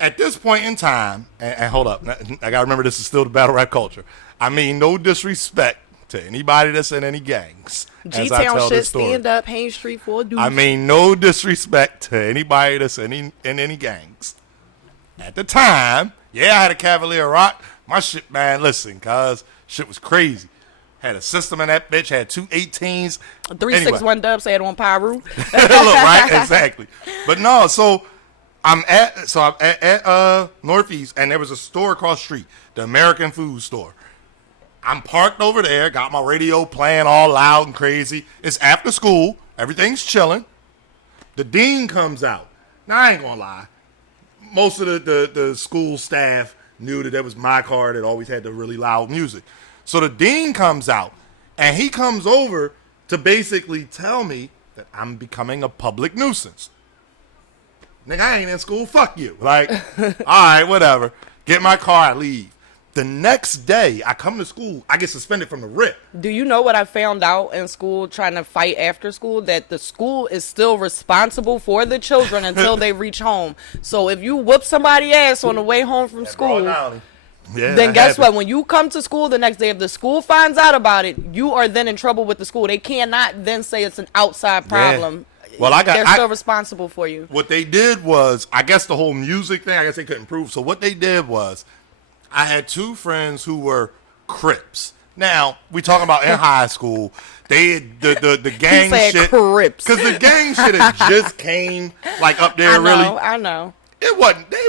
At this point in time, and hold up, I got to remember this is still the battle rap culture. I mean, no disrespect to anybody that's in any gangs. G-Town shit, stand up, Hain Street for a dude. I mean, no disrespect to anybody that's in any gangs. At the time, yeah, I had a Cavalier Rock. My shit, man, listen, cuz shit was crazy. Had a system in that bitch, had 2 18s. 361 Dubs had on Pyru. Look, right? Exactly. But no, so I'm at Northeast, and there was a store across the street, the American Food Store. I'm parked over there, got my radio playing all loud and crazy. It's after school. Everything's chilling. The dean comes out. Now, I ain't gonna lie. Most of the school staff knew that was my car that always had the really loud music. So the dean comes out, and he comes over to basically tell me that I'm becoming a public nuisance. Nigga, I ain't in school. Fuck you. Like, all right, whatever. Get my car, I leave. The next day, I come to school, I get suspended from the RIP. Do you know what I found out in school trying to fight after school? That the school is still responsible for the children until they reach home. So if you whoop somebody's ass on the way home from school, then guess what? When you come to school the next day, if the school finds out about it, you are then in trouble with the school. They cannot then say it's an outside problem. Yeah. Well, they're still responsible for you. What they did was, I guess the whole music thing, I guess they couldn't prove. So what they did was, I had 2 friends who were Crips. Now, we talking about in high school, they the gang shit. Crips. Because the gang shit had just came like up there. I know. They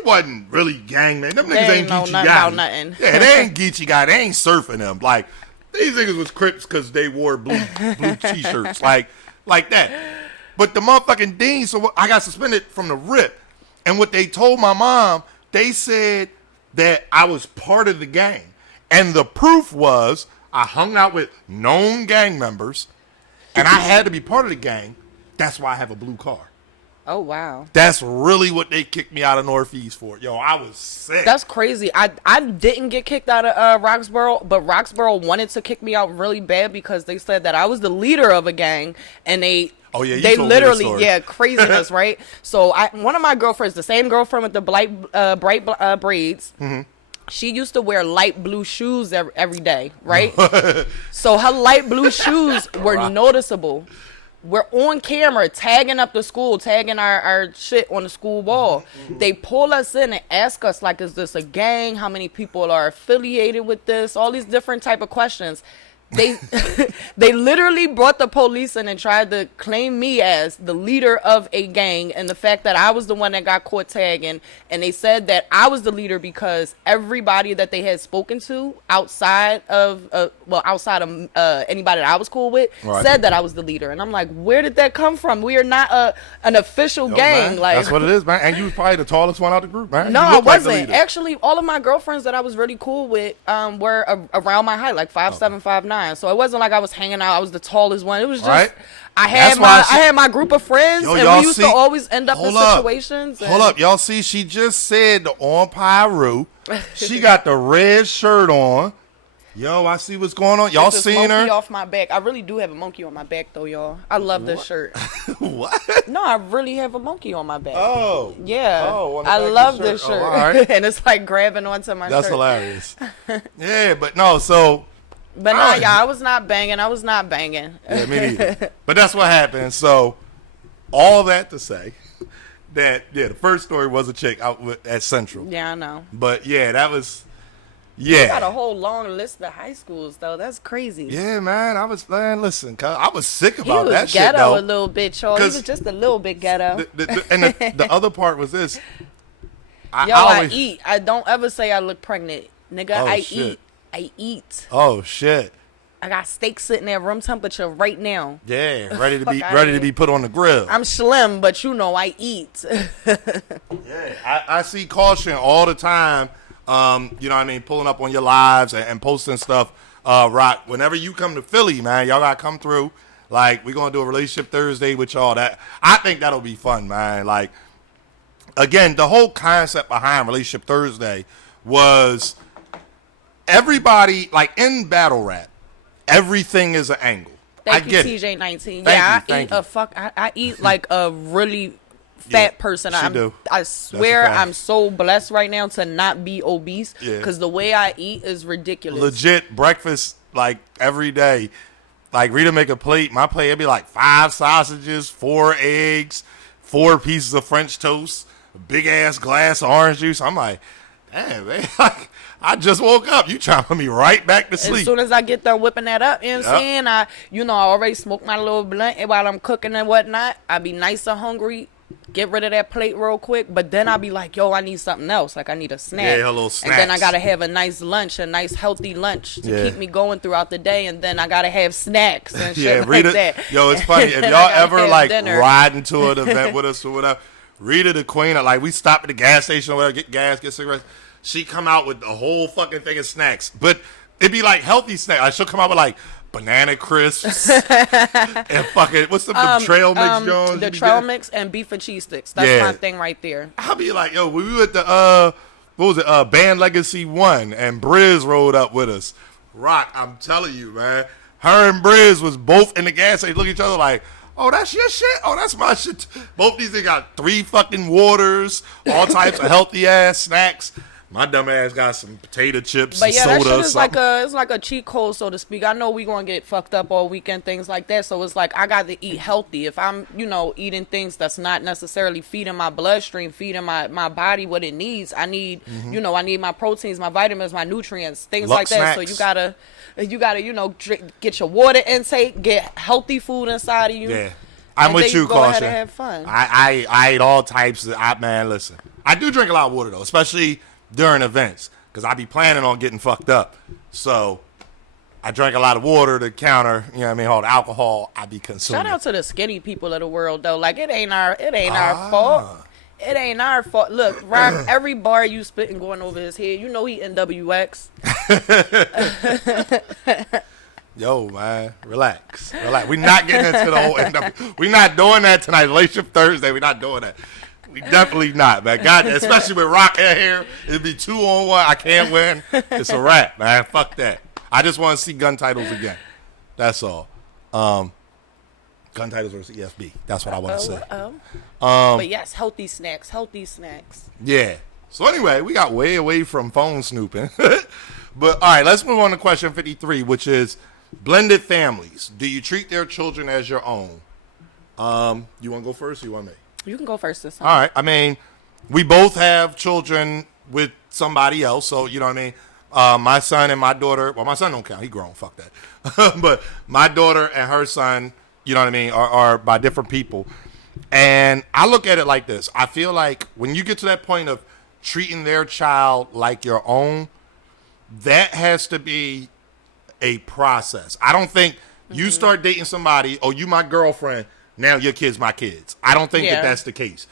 wasn't really gang, man. Them niggas ain't Geechee guy. About nothing. Yeah, they ain't Geechee guy. They ain't surfing them. Like, these niggas was Crips because they wore blue t-shirts. Like that. But the motherfucking dean, so I got suspended from the RIP. And what they told my mom, they said that I was part of the gang. And the proof was I hung out with known gang members, and I had to be part of the gang. That's why I have a blue car. Oh, wow. That's really what they kicked me out of Northeast for. Yo, I was sick. That's crazy. I didn't get kicked out of Roxborough, but Roxborough wanted to kick me out really bad because they said that I was the leader of a gang, and they literally, craziness, right? So one of my girlfriends, the same girlfriend with the bright braids, mm-hmm. She used to wear light blue shoes every day, right? So her light blue shoes were noticeable. We're on camera tagging up the school, tagging our shit on the school wall. Mm-hmm. They pull us in and ask us, like, is this a gang? How many people are affiliated with this? All these different type of questions. They literally brought the police in and tried to claim me as the leader of a gang, and the fact that I was the one that got caught tagging, and they said that I was the leader because everybody that they had spoken to outside of anybody that I was cool with said that I was the leader, and I'm like, where did that come from? We are not an official gang. Man, like, that's what it is, man. And you was probably the tallest one out the group, man. No, I wasn't. Actually, all of my girlfriends that I was really cool with were around my height, like 5'7", 5'9". So it wasn't like I was hanging out. I was the tallest one. It was just I had my group of friends, and we used to always end up in situations. Hold up, y'all see? She just said the on Pyru. She got the red shirt on. Yo, I see what's going on. Y'all seen her? Off my back. I really do have a monkey on my back, though, y'all. I love this shirt. What? No, I really have a monkey on my back. Oh. Yeah. I love this shirt. Oh, all right. And it's like grabbing onto my shirt. That's hilarious. Yeah, but no, so. But no, y'all, I was not banging. Yeah, me neither. But that's what happened. So, all that to say that, the first story was a chick out at Central. Yeah, I know. But, that was, You got a whole long list of high schools, though. That's crazy. Yeah, man. I was sick about that shit, though. He was ghetto a little bit, y'all. He was just a little bit ghetto. The other part was this. I eat. I don't ever say I look pregnant. Nigga, shit. I eat. Oh shit! I got steak sitting at room temperature right now. Yeah, ready to be put on the grill. I'm slim, but I eat. I see caution all the time. You know what I mean, pulling up on your lives and posting stuff. Rock, whenever you come to Philly, man, y'all gotta come through. Like, we're gonna do a relationship Thursday with y'all. That I think that'll be fun, man. Like, again, the whole concept behind Relationship Thursday was everybody, like in battle rap, everything is an angle. Thank I you, get TJ19. Thank Yeah, you. I eat like a really fat person. I swear I'm so blessed right now to not be obese because the way I eat is ridiculous. Legit breakfast like every day. Like Rita make a plate. My plate it'd be like 5 sausages, 4 eggs, 4 pieces of French toast, a big ass glass of orange juice. I'm like, damn man, like I just woke up. You trying to put me right back to sleep. As soon as I get done whipping that up, you know what I'm saying? I already smoked my little blunt, and while I'm cooking and whatnot, I be nice and hungry. Get rid of that plate real quick, but then I'll be like, yo, I need something else. Like, I need a snack. Yeah, a little snack. And then I got to have a nice lunch, a nice healthy lunch to keep me going throughout the day. And then I got to have snacks and shit Rita, like that. Yo, it's funny. If y'all ever, like, dinner. ride into an event with us or whatever, Rita the queen, like, we stop at the gas station or whatever, get gas, get cigarettes. She come out with a whole fucking thing of snacks. But it'd be, like, healthy snacks. Like, she'll come out with, like, banana crisps and fucking what's the trail mix, Jones? The trail mix and beef and cheese sticks. That's my thing right there. I'll be like, yo, we were at the what was it? Band Legacy 1 and Briz rolled up with us. Rock, I'm telling you, man. Her and Briz was both in the gas station, look at each other like, oh, that's your shit? Oh, that's my shit. Both these things got 3 fucking waters, all types of healthy ass snacks. My dumb ass got some potato chips and soda. But yeah, that shit is it's like a cheat code, so to speak. I know we gonna get fucked up all weekend, things like that. So it's like I got to eat healthy. If I'm, eating things that's not necessarily feeding my bloodstream, feeding my body what it needs, I need, I need my proteins, my vitamins, my nutrients, things like that. Snacks. So you gotta, get your water intake, get healthy food inside of you. Yeah, I'm with you, Caution. Go ahead and have fun. I ate all types of. Man, listen, I do drink a lot of water though, especially during events, because I be planning on getting fucked up. So I drank a lot of water to counter, all the alcohol I be consuming. Shout out to the skinny people of the world though. Like it ain't our fault. It ain't our fault. Look, Rock, every bar you spitting going over his head, he NWX. Yo, man, relax. We not getting into the whole NW. We not doing that tonight. Relationship Thursday, we not doing that. We definitely not, man. God, especially with Rock here, it'd be 2-on-1. I can't win. It's a wrap, man. Fuck that. I just want to see gun titles again. That's all. Gun titles versus ESB. That's what I want to say. But yes, healthy snacks. Yeah. So anyway, we got way away from phone snooping. But all right, let's move on to question 53, which is blended families. Do you treat their children as your own? You want to go first or you want me? You can go first this time. All right. I mean, we both have children with somebody else, so you know what I mean? My son and my daughter, well, my son don't count. He grown. Fuck that. But my daughter and her son, you know what I mean, are by different people. And I look at it like this. I feel like when you get to that point of treating their child like your own, that has to be a process. I don't think you start dating somebody, oh, you my girlfriend, now your kids my kids. I don't think that's the case.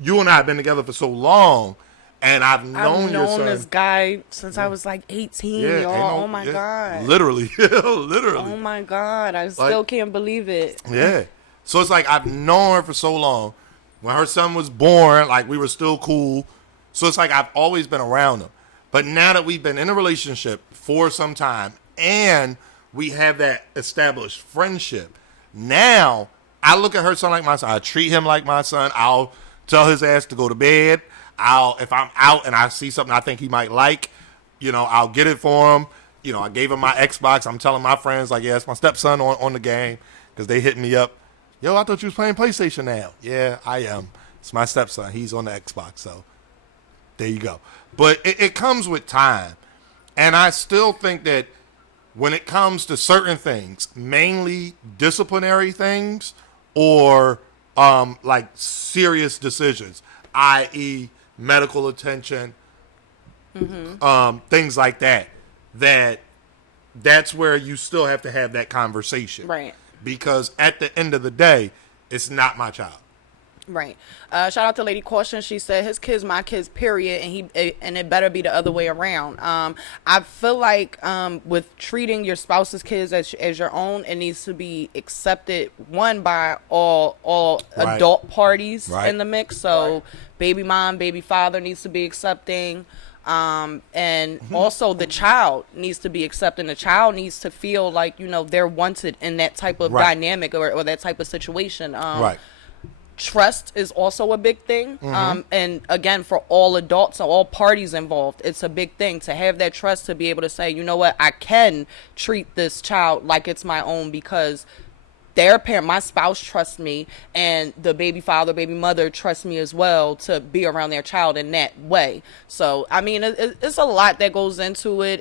You and I have been together for so long, and I've known your son. This guy since I was like 18, y'all. Oh my God. Literally. Oh my God. I still can't believe it. Yeah. So it's like I've known her for so long. When her son was born, like we were still cool. So it's like I've always been around him. But now that we've been in a relationship for some time and we have that established friendship, now I look at her son like my son. I treat him like my son. I'll tell his ass to go to bed. If I'm out and I see something I think he might like, I'll get it for him. I gave him my Xbox. I'm telling my friends, like, yeah, it's my stepson on the game because they hit me up. Yo, I thought you was playing PlayStation now. Yeah, I am. It's my stepson. He's on the Xbox, so there you go. But it comes with time. And I still think that when it comes to certain things, mainly disciplinary things or like serious decisions, i.e. medical attention, things like that, that's where you still have to have that conversation. Right. Because at the end of the day, it's not my child. Right. Shout out to Lady Caution. She said his kids, my kids, period, and it better be the other way around. I feel like with treating your spouse's kids as your own, it needs to be accepted by all right. adult parties right. in the mix. So baby mom, baby father needs to be accepting. And also the child needs to be accepted. The child needs to feel like, they're wanted in that type of dynamic or that type of situation. Right. Trust is also a big thing. And again, for all adults and all parties involved, it's a big thing to have that trust, to be able to say, you know what, I can treat this child like it's my own, because their parent, my spouse, trusts me, and the baby father, baby mother trusts me as well to be around their child in that way. So, I mean, it's a lot that goes into it.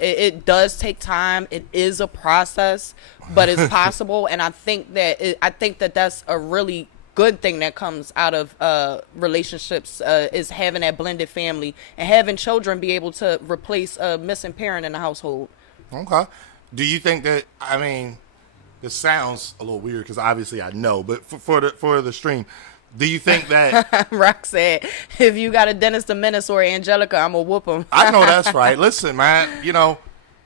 It does take time. It is a process, but it's possible. And I think that that's a really good thing that comes out of relationships, is having that blended family and having children be able to replace a missing parent in the household. Okay. Do you think that, I mean, this sounds a little weird because obviously I know, but for the stream, do you think that Rock said, if you got a Dennis the Menace or Angelica, I'm gonna whoop him? I know that's right. Listen, man,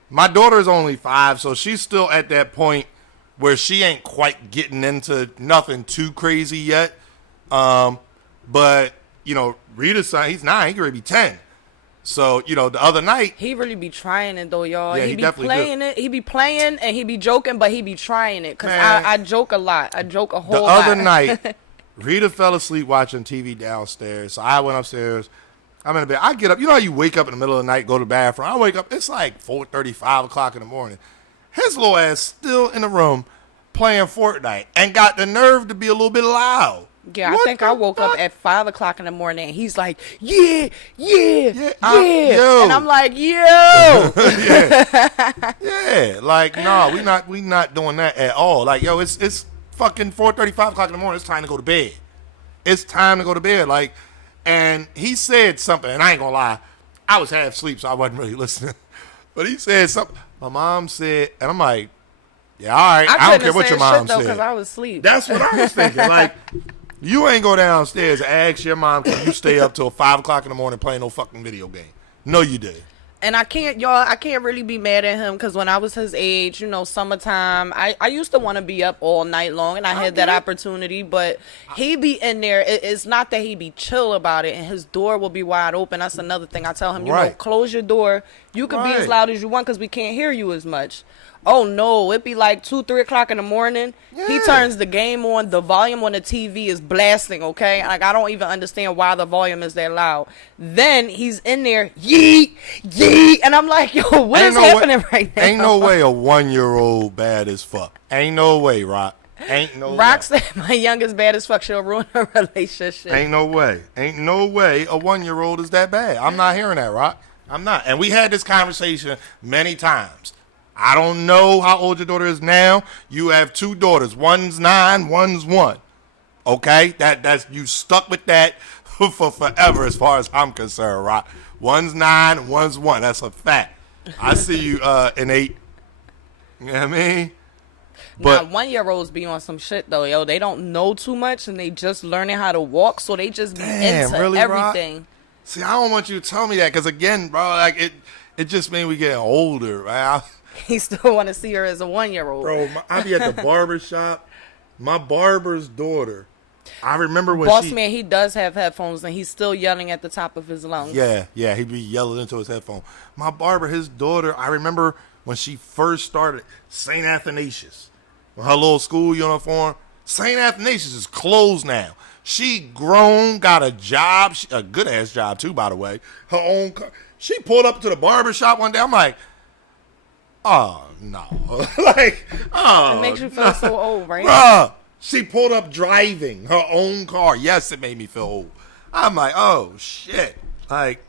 my daughter's only 5, so she's still at that point where she ain't quite getting into nothing too crazy yet. But Rita's son, he's 9, he could really be 10. So, the other night, he really be trying it though, y'all. Yeah, he be playing it. He be playing and he be joking, but he be trying it. Cause I joke a lot. I joke a whole lot. The other night, Rita fell asleep watching TV downstairs. So I went upstairs. I'm in bed. I get up. You know how you wake up in the middle of the night, go to the bathroom. I wake up. It's like 4:30, 5 o'clock in the morning. His little ass still in the room playing Fortnite and got the nerve to be a little bit loud. Yeah, I think I woke up at 5 o'clock in the morning and he's like, yeah. And I'm like, yo. Yeah. Like, no, we not doing that at all. Like, yo, it's fucking 4:30, 5 o'clock in the morning. It's time to go to bed. It's time to go to bed. Like, and he said something, and I ain't gonna lie, I was half asleep, so I wasn't really listening. But he said something. My mom said, and I'm like, yeah, all right. I don't care what your mom said. Because I was asleep. That's what I was thinking. Like, you ain't go downstairs and ask your mom, can you stay up till 5 o'clock in the morning playing no fucking video game? No, you did. And I can't really be mad at him, because when I was his age, summertime, I used to want to be up all night long, and I had that opportunity, but he be in there. It's not that he be chill about it, and his door will be wide open. That's another thing I tell him, close your door. You can be as loud as you want, because we can't hear you as much. Oh no, it be like 2, 3 o'clock in the morning. Yeah. He turns the game on. The volume on the TV is blasting, okay? Like, I don't even understand why the volume is that loud. Then he's in there, yee, and I'm like, yo, what is happening right now? Ain't no way a 1-year-old bad as fuck. Ain't no way, Rock. Ain't no way. Rock said my youngest bad as fuck. She'll ruin her relationship. Ain't no way. Ain't no way a 1-year-old is that bad. I'm not hearing that, Rock. I'm not. And we had this conversation many times. I don't know how old your daughter is now. You have 2 daughters. One's 9, one's 1. Okay? That's you stuck with that for forever as far as I'm concerned, Rock. One's 9, one's 1. That's a fact. I see you in 8. You know what I mean? But 1-year-olds be on some shit though, yo. They don't know too much and they just learning how to walk, so they just be into really, everything. Rock? See, I don't want you to tell me that, because again, bro, like it just means we getting older, right? He still want to see her as a 1-year-old. Bro, I be at the barber shop. My barber's daughter, I remember when Boss man, he does have headphones and he's still yelling at the top of his lungs. Yeah, he be yelling into his headphone. My barber, his daughter, I remember when she first started St. Athanasius. Her little school uniform. St. Athanasius is closed now. She grown, got a job, a good-ass job too, by the way. Her own car. She pulled up to the barber shop one day. I'm like, oh, no. It makes you feel so old, right? Bruh, she pulled up driving her own car. Yes, it made me feel old. I'm like, oh, shit. Like,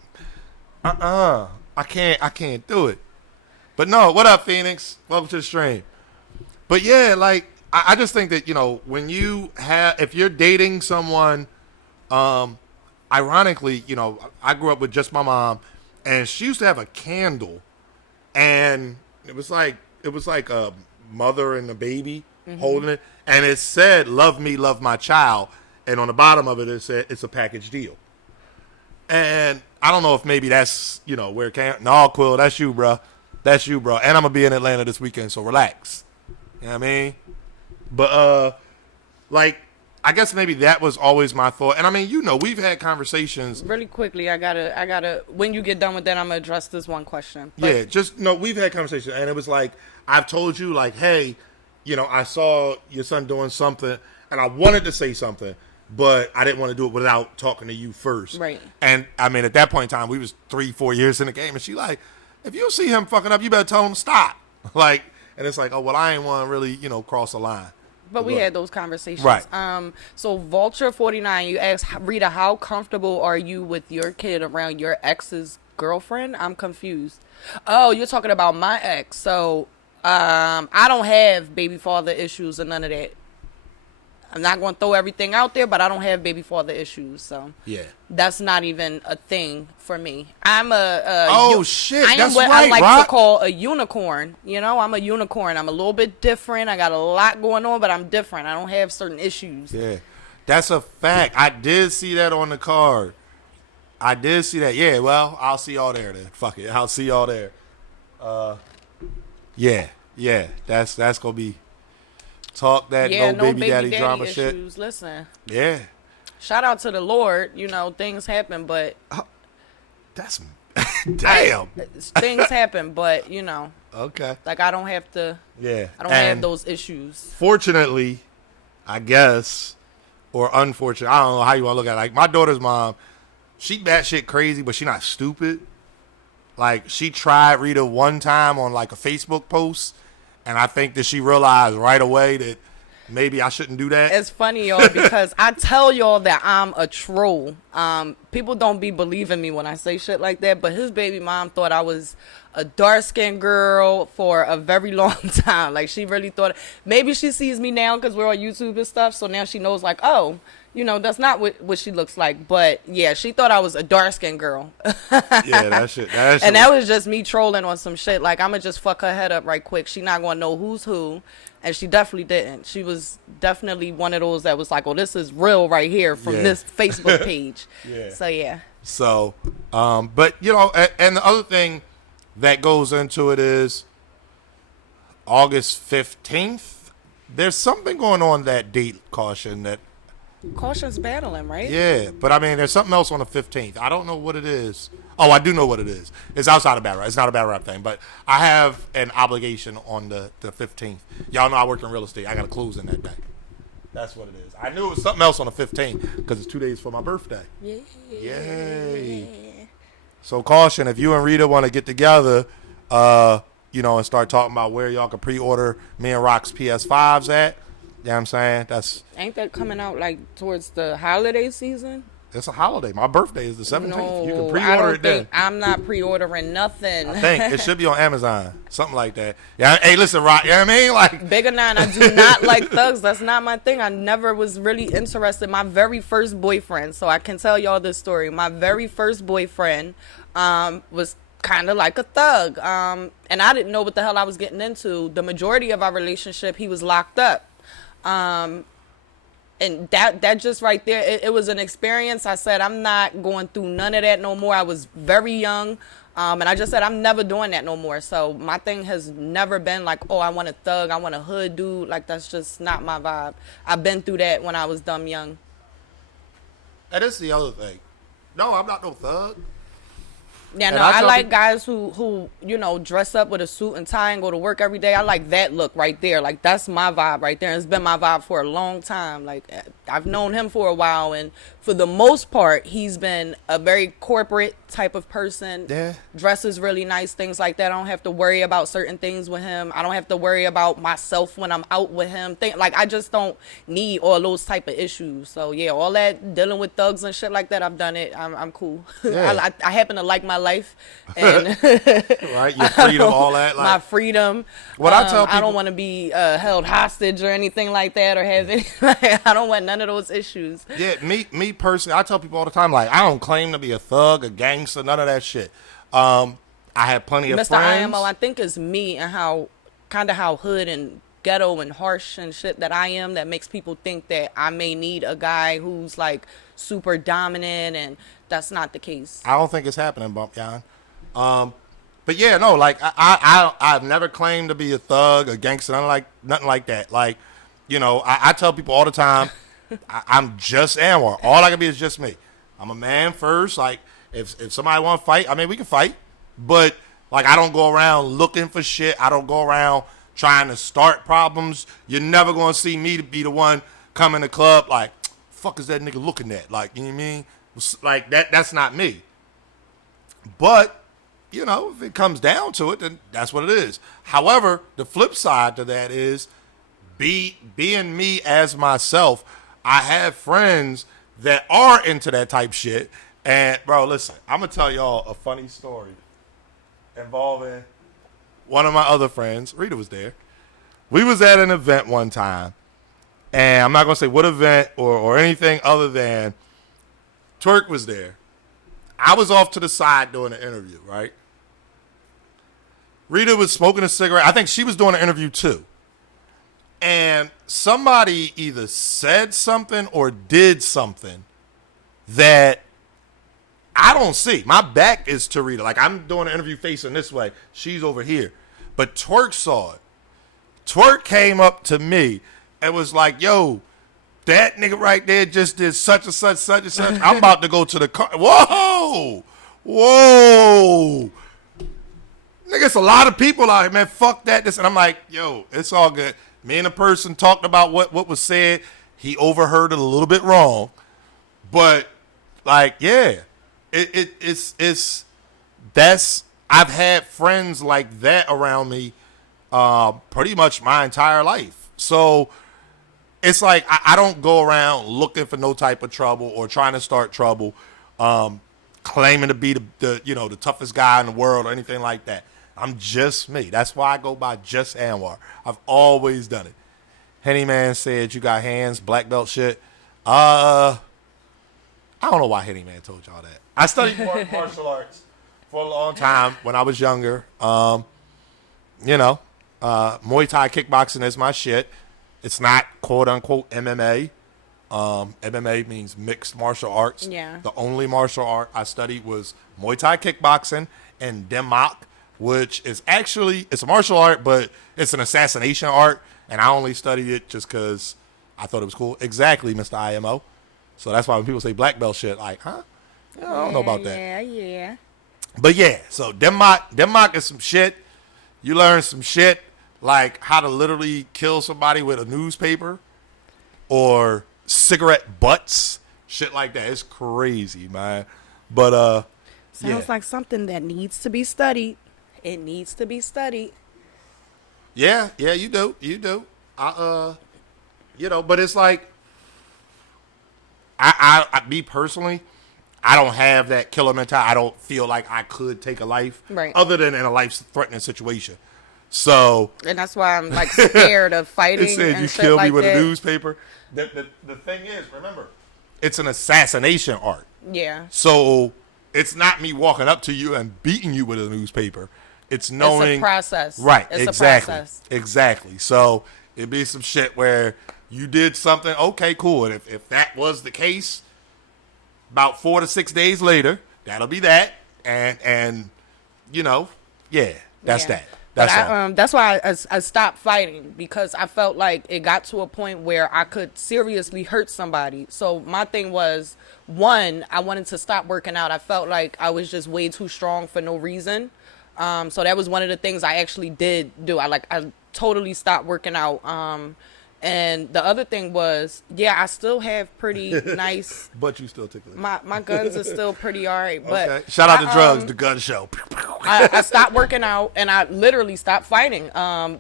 I can't do it. But no, what up, Phoenix? Welcome to the stream. But yeah, like, I just think that, when if you're dating someone, ironically, I grew up with just my mom, and she used to have a candle, and it was like a mother and a baby holding it, and it said, "Love me, love my child," and on the bottom of it, it said, "It's a package deal." And I don't know if maybe that's, where it came. No, Quill, that's you, bro. That's you, bro. And I'm going to be in Atlanta this weekend, so relax. You know what I mean? But, like, I guess maybe that was always my thought. And I mean, we've had conversations. Really quickly, I gotta. When you get done with that, I'm gonna address this one question. But We've had conversations, and it was like I've told you, like, hey, I saw your son doing something, and I wanted to say something, but I didn't want to do it without talking to you first. Right. And I mean, at that point in time, we was 3-4 years in the game, and she like, if you see him fucking up, you better tell him stop. Like, and it's like, oh well, I ain't want to really, cross the line. But we had those conversations. Right. So Vulture49, you asked, Rita, how comfortable are you with your kid around your ex's girlfriend? I'm confused. Oh, you're talking about my ex. So I don't have baby father issues or none of that. I'm not going to throw everything out there, but I don't have baby father issues. So yeah, that's not even a thing for me. I'm shit, I am that's what right, I like Rock. to call a unicorn. I'm a unicorn. I'm a little bit different. I got a lot going on, but I'm different. I don't have certain issues. Yeah, that's a fact. I did see that on the card. I did see that. Yeah, well, I'll see y'all there then. Fuck it, I'll see y'all there. Yeah, that's gonna be talk that no baby daddy drama issues. shit. Listen. Yeah. Shout out to the Lord. Things happen, but that's damn. Things happen, but Okay. like I don't have to. Yeah. I don't have those issues. Fortunately, I guess, or unfortunately, I don't know how you want to look at it. Like my daughter's mom, she batshit crazy, but she not stupid. Like she tried Rita one time on like a Facebook post, and I think that she realized right away that maybe I shouldn't do that. It's funny, y'all, because I tell y'all that I'm a troll. People don't be believing me when I say shit like that, but his baby mom thought I was a dark-skinned girl for a very long time. Like, she really thought... Maybe she sees me now because we're on YouTube and stuff, so now she knows, like, oh, that's not what she looks like. But, yeah, she thought I was a dark-skinned girl. Yeah, that shit. And that was just me trolling on some shit. Like, I'm going to just fuck her head up right quick. She not going to know who's who. And she definitely didn't. She was definitely one of those that was like, oh, this is real right here from this Facebook page. Yeah. So, yeah. So, but, and the other thing that goes into it is August 15th. There's something going on that date, Caution, Caution's battling, right? Yeah, but I mean, there's something else on the 15th. I don't know what it is. Oh, I do know what it is. It's outside of battle rap. It's not a battle rap thing, but I have an obligation on the 15th. Y'all know I work in real estate. I got to close in that day. That's what it is. I knew it was something else on the 15th because it's 2 days for my birthday. Yay. So, Caution, if you and Rita want to get together, and start talking about where y'all can pre-order me and Rock's PS5s at, you know what I'm saying? Ain't that coming out like towards the holiday season? It's a holiday. My birthday is the 17th. No, You can pre-order it then. I'm not pre-ordering nothing. I think it should be on Amazon. Something like that. Yeah. Hey, listen, Rock, you know what I mean? Like Bigger 9, I do not like thugs. That's not my thing. I never was really interested. My very first boyfriend, so I can tell y'all this story. My very first boyfriend was kind of like a thug. And I didn't know what the hell I was getting into. The majority of our relationship, he was locked up. And that just right there, it was an experience. I said, I'm not going through none of that no more. I was very young. And I just said, I'm never doing that no more. So my thing has never been like, oh, I want a thug. I want a hood dude. Like, that's just not my vibe. I've been through that when I was dumb young. And that's the other thing. No, I'm not no thug. Yeah, no, I like guys who dress up with a suit and tie and go to work every day. I like that look right there. Like, that's my vibe right there. And it's been my vibe for a long time. Like, I've known him for a while, and for the most part, he's been a very corporate type of person. Yeah. Dresses really nice, things like that. I don't have to worry about certain things with him. I don't have to worry about myself when I'm out with him. Like, I just don't need all those type of issues. So, yeah, all that dealing with thugs and shit like that, I've done it. I'm cool. Yeah. I happen to like my life. And right, your freedom, all that. Like, my freedom. What I tell people, I don't want to be held hostage or anything like that, or have any. I don't want none of those issues. Yeah, me personally, I tell people all the time, like, I don't claim to be a thug, a gangster, none of that shit. I have plenty of Mr. friends. IMO, I think it's me and how hood and ghetto and harsh and shit that I am that makes people think that I may need a guy who's like super dominant, and that's not the case. I don't think it's happening, Bump Yon. But yeah, no, like I've never claimed to be a thug, a gangster, nothing like that. Like, I tell people all the time, I'm just Anwar. All I can be is just me. I'm a man first. Like, if somebody want to fight, I mean, we can fight. But, like, I don't go around looking for shit. I don't go around trying to start problems. You're never going to see me to be the one come in the club like, fuck is that nigga looking at? Like, you know what I mean? Like, that's not me. But, you know, if it comes down to it, then that's what it is. However, the flip side to that is being me as myself. I have friends that are into that type shit. And, bro, listen, I'm going to tell y'all a funny story involving one of my other friends. Rita was there. We was at an event one time. And I'm not going to say what event or anything other than Twerk was there. I was off to the side doing an interview, right? Rita was smoking a cigarette. I think she was doing an interview too. And somebody either said something or did something that I don't see. My back is to Rita. Like, I'm doing an interview facing this way. She's over here. But Twerk saw it. Twerk came up to me and was like, yo, that nigga right there just did such and such, such and such. I'm about to go to the car. Whoa! Whoa! Nigga, it's a lot of people out here, man. Fuck that. This. And I'm like, yo, it's all good. Me and the person talked about what was said. He overheard it a little bit wrong. But, like, yeah. It's that's, I've had friends like that around me pretty much my entire life. So it's like I don't go around looking for no type of trouble or trying to start trouble, claiming to be the toughest guy in the world or anything like that. I'm just me. That's why I go by just Anwar. I've always done it. Henny Man said you got hands, black belt shit. I don't know why Henny Man told y'all that. I studied martial arts for a long time when I was younger. Muay Thai kickboxing is my shit. It's not quote unquote MMA. MMA means mixed martial arts. Yeah. The only martial art I studied was Muay Thai kickboxing and Demak, which is actually, it's a martial art, but it's an assassination art. And I only studied it just because I thought it was cool. Exactly, Mr. IMO. So that's why when people say black belt shit, like, huh? Yeah, I don't know about that. Yeah. But yeah, so Denmark is some shit. You learn some shit like how to literally kill somebody with a newspaper or cigarette butts, shit like that. It's crazy, man. But sounds like something that needs to be studied. It needs to be studied. Yeah, you do. But it's like me personally, I don't have that killer mentality. I don't feel like I could take a life, right, other than in a life-threatening situation. So, and that's why I'm like scared of fighting. It said and you shit kill like me with that. a newspaper. The thing is, remember, it's an assassination art. Yeah. So it's not me walking up to you and beating you with a newspaper. It's knowing, it's a process. Right? It's exactly. A process. Exactly. So it'd be some shit where you did something. Okay, cool. And if that was the case, about 4 to 6 days later, that'll be that. And that's that. That's why I stopped fighting, because I felt like it got to a point where I could seriously hurt somebody. So my thing was, one, I wanted to stop working out. I felt like I was just way too strong for no reason. So that was one of the things I actually did do. I totally stopped working out. And the other thing was, I still have pretty nice. But you still ticklish. My guns are still pretty all right. But okay. Shout out to Drugs, the gun show. I stopped working out and I literally stopped fighting.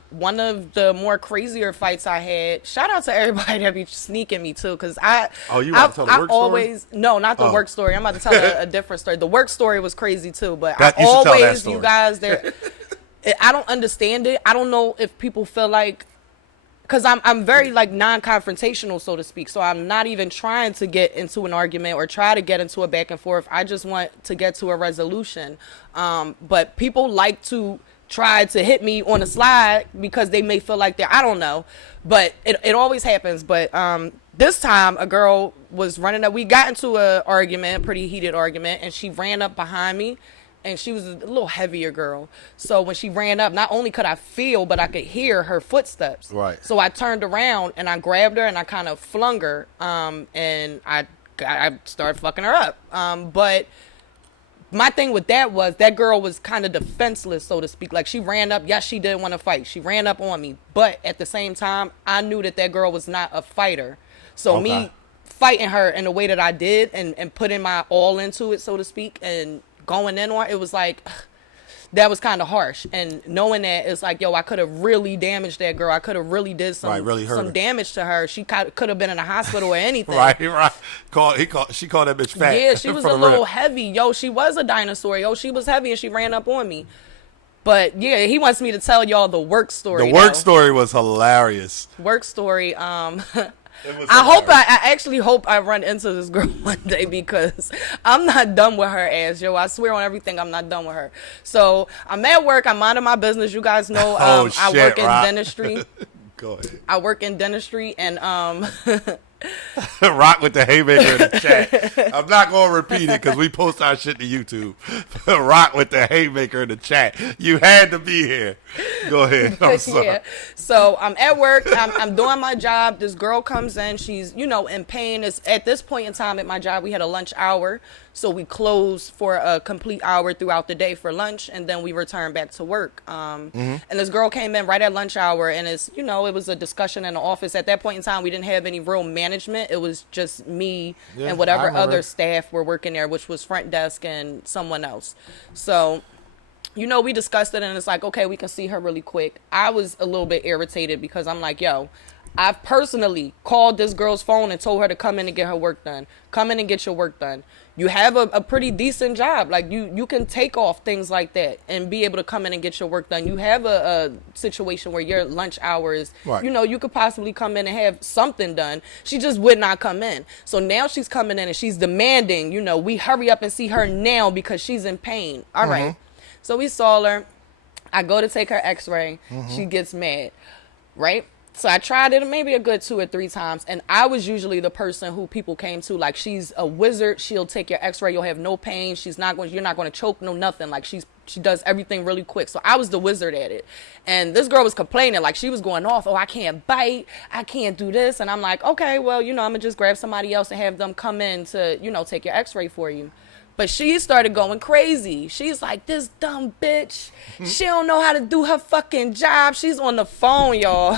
One of the more crazier fights I had. Shout out to everybody that be sneaking me too, because you want to tell the work always story? No, not the work story. I'm about to tell a different story. The work story was crazy too, but you always, you guys, I don't understand it. I don't know if people feel like. Because I'm very, like, non-confrontational, so to speak. So I'm not even trying to get into an argument or try to get into a back and forth. I just want to get to a resolution. But people like to try to hit me on the slide because they may feel like I don't know. But it always happens. But this time, a girl was running up. We got into a pretty heated argument, and she ran up behind me and she was a little heavier girl. So when she ran up, not only could I feel, but I could hear her footsteps. Right. So I turned around and I grabbed her and I kind of flung her, and I started fucking her up. But my thing with that was that girl was kind of defenseless, so to speak. Like, she ran up. Yes, she did want to fight. She ran up on me. But at the same time, I knew that girl was not a fighter. So me fighting her in the way that I did and putting my all into it, so to speak, and going in on it was like, that was kind of harsh. And knowing that, it's like, yo, I could have really damaged that girl. I could have really did some damage to her. She could have been in a hospital or anything. Right. She called that bitch fat. Yeah, she was a little heavy. Yo, she was a dinosaur. Yo, she was heavy and she ran up on me. But yeah, he wants me to tell y'all the work story. The work story was hilarious. Work story. I actually hope I run into this girl one day, because I'm not done with her ass, yo. I swear on everything, I'm not done with her. So I'm at work. I'm minding my business. You guys know I work in dentistry. Go ahead. I work in dentistry, and Rock with the haymaker in the chat. I'm not going to repeat it because we post our shit to YouTube. Rock with the haymaker in the chat. You had to be here. Go ahead. I'm sorry. Yeah. So I'm at work. I'm doing my job. This girl comes in. She's, in pain. At this point in time at my job, we had a lunch hour. So we closed for a complete hour throughout the day for lunch, and then we returned back to work. And this girl came in right at lunch hour, and it was a discussion in the office. At that point in time, we didn't have any real management. It was just me and whatever other staff were working there, which was front desk and someone else. So, we discussed it, and it's like, okay, we can see her really quick. I was a little bit irritated because I'm like, yo, I've personally called this girl's phone and told her to come in and get her work done. Come in and get your work done. You have a pretty decent job. Like, you can take off things like that and be able to come in and get your work done. You have a situation where your lunch hour is, right. You could possibly come in and have something done. She just would not come in. So now she's coming in and she's demanding, we hurry up and see her now because she's in pain. All right. So we saw her. I go to take her x-ray. She gets mad, right? So I tried it maybe a good 2 or 3 times, and I was usually the person who people came to, like, she's a wizard. She'll take your x-ray. You'll have no pain. You're not going to choke, no nothing. Like, she does everything really quick. So I was the wizard at it. And this girl was complaining, like, she was going off, oh, I can't bite. I can't do this. And I'm like, okay, well, I'm going to just grab somebody else and have them come in to, take your x-ray for you. But she started going crazy. She's like, this dumb bitch. She don't know how to do her fucking job. She's on the phone, y'all.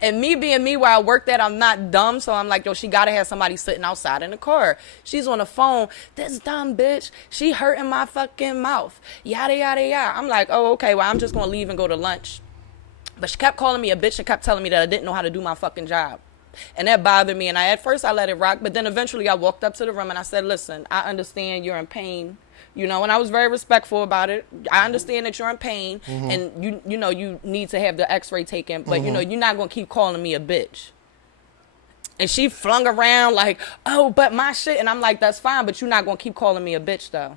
And me being me where I work at, I'm not dumb. So I'm like, yo, she got to have somebody sitting outside in the car. She's on the phone. This dumb bitch, she hurting my fucking mouth. Yada, yada, yada. I'm like, oh, okay, well, I'm just going to leave and go to lunch. But she kept calling me a bitch and kept telling me that I didn't know how to do my fucking job. And that bothered me. And at first I let it rock. But then eventually I walked up to the room and I said, listen, I understand you're in pain. And I was very respectful about it. I understand that you're in pain and you need to have the x-ray taken. But, you're not going to keep calling me a bitch. And she flung around like, oh, but my shit. And I'm like, that's fine. But you're not going to keep calling me a bitch, though.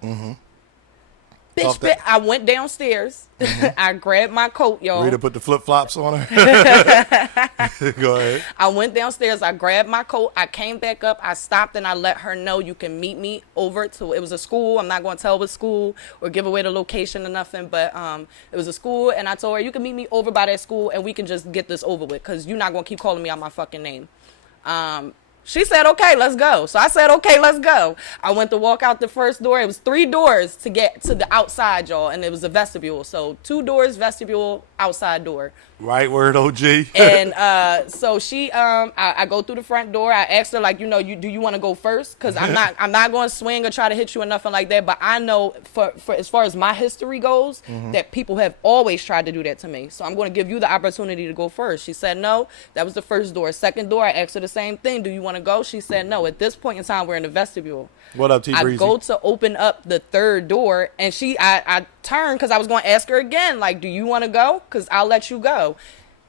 Bitch, I went downstairs. I grabbed my coat, y'all. Rita put the flip-flops on her. Go ahead. I went downstairs. I grabbed my coat. I came back up. I stopped and I let her know you can meet me over to, it was a school. I'm not going to tell what school or give away the location or nothing, but it was a school. And I told her, you can meet me over by that school and we can just get this over with because you're not going to keep calling me out my fucking name. She said, okay, let's go. So I said, okay, let's go. I went to walk out the first door. It was 3 doors to get to the outside, y'all, and it was a vestibule. So 2 doors, vestibule, outside door. Right word, OG. And so she, I go through the front door. I asked her, like, do you want to go first? Because I'm not going to swing or try to hit you or nothing like that. But I know for as far as my history goes, that people have always tried to do that to me. So I'm going to give you the opportunity to go first. She said no. That was the first door. Second door, I asked her the same thing. Do you want to go? She said no. At this point in time, we're in the vestibule. What up, T Breezy? I go to open up the third door, and I turned because I was going to ask her again, like, do you want to go? Because I'll let you go.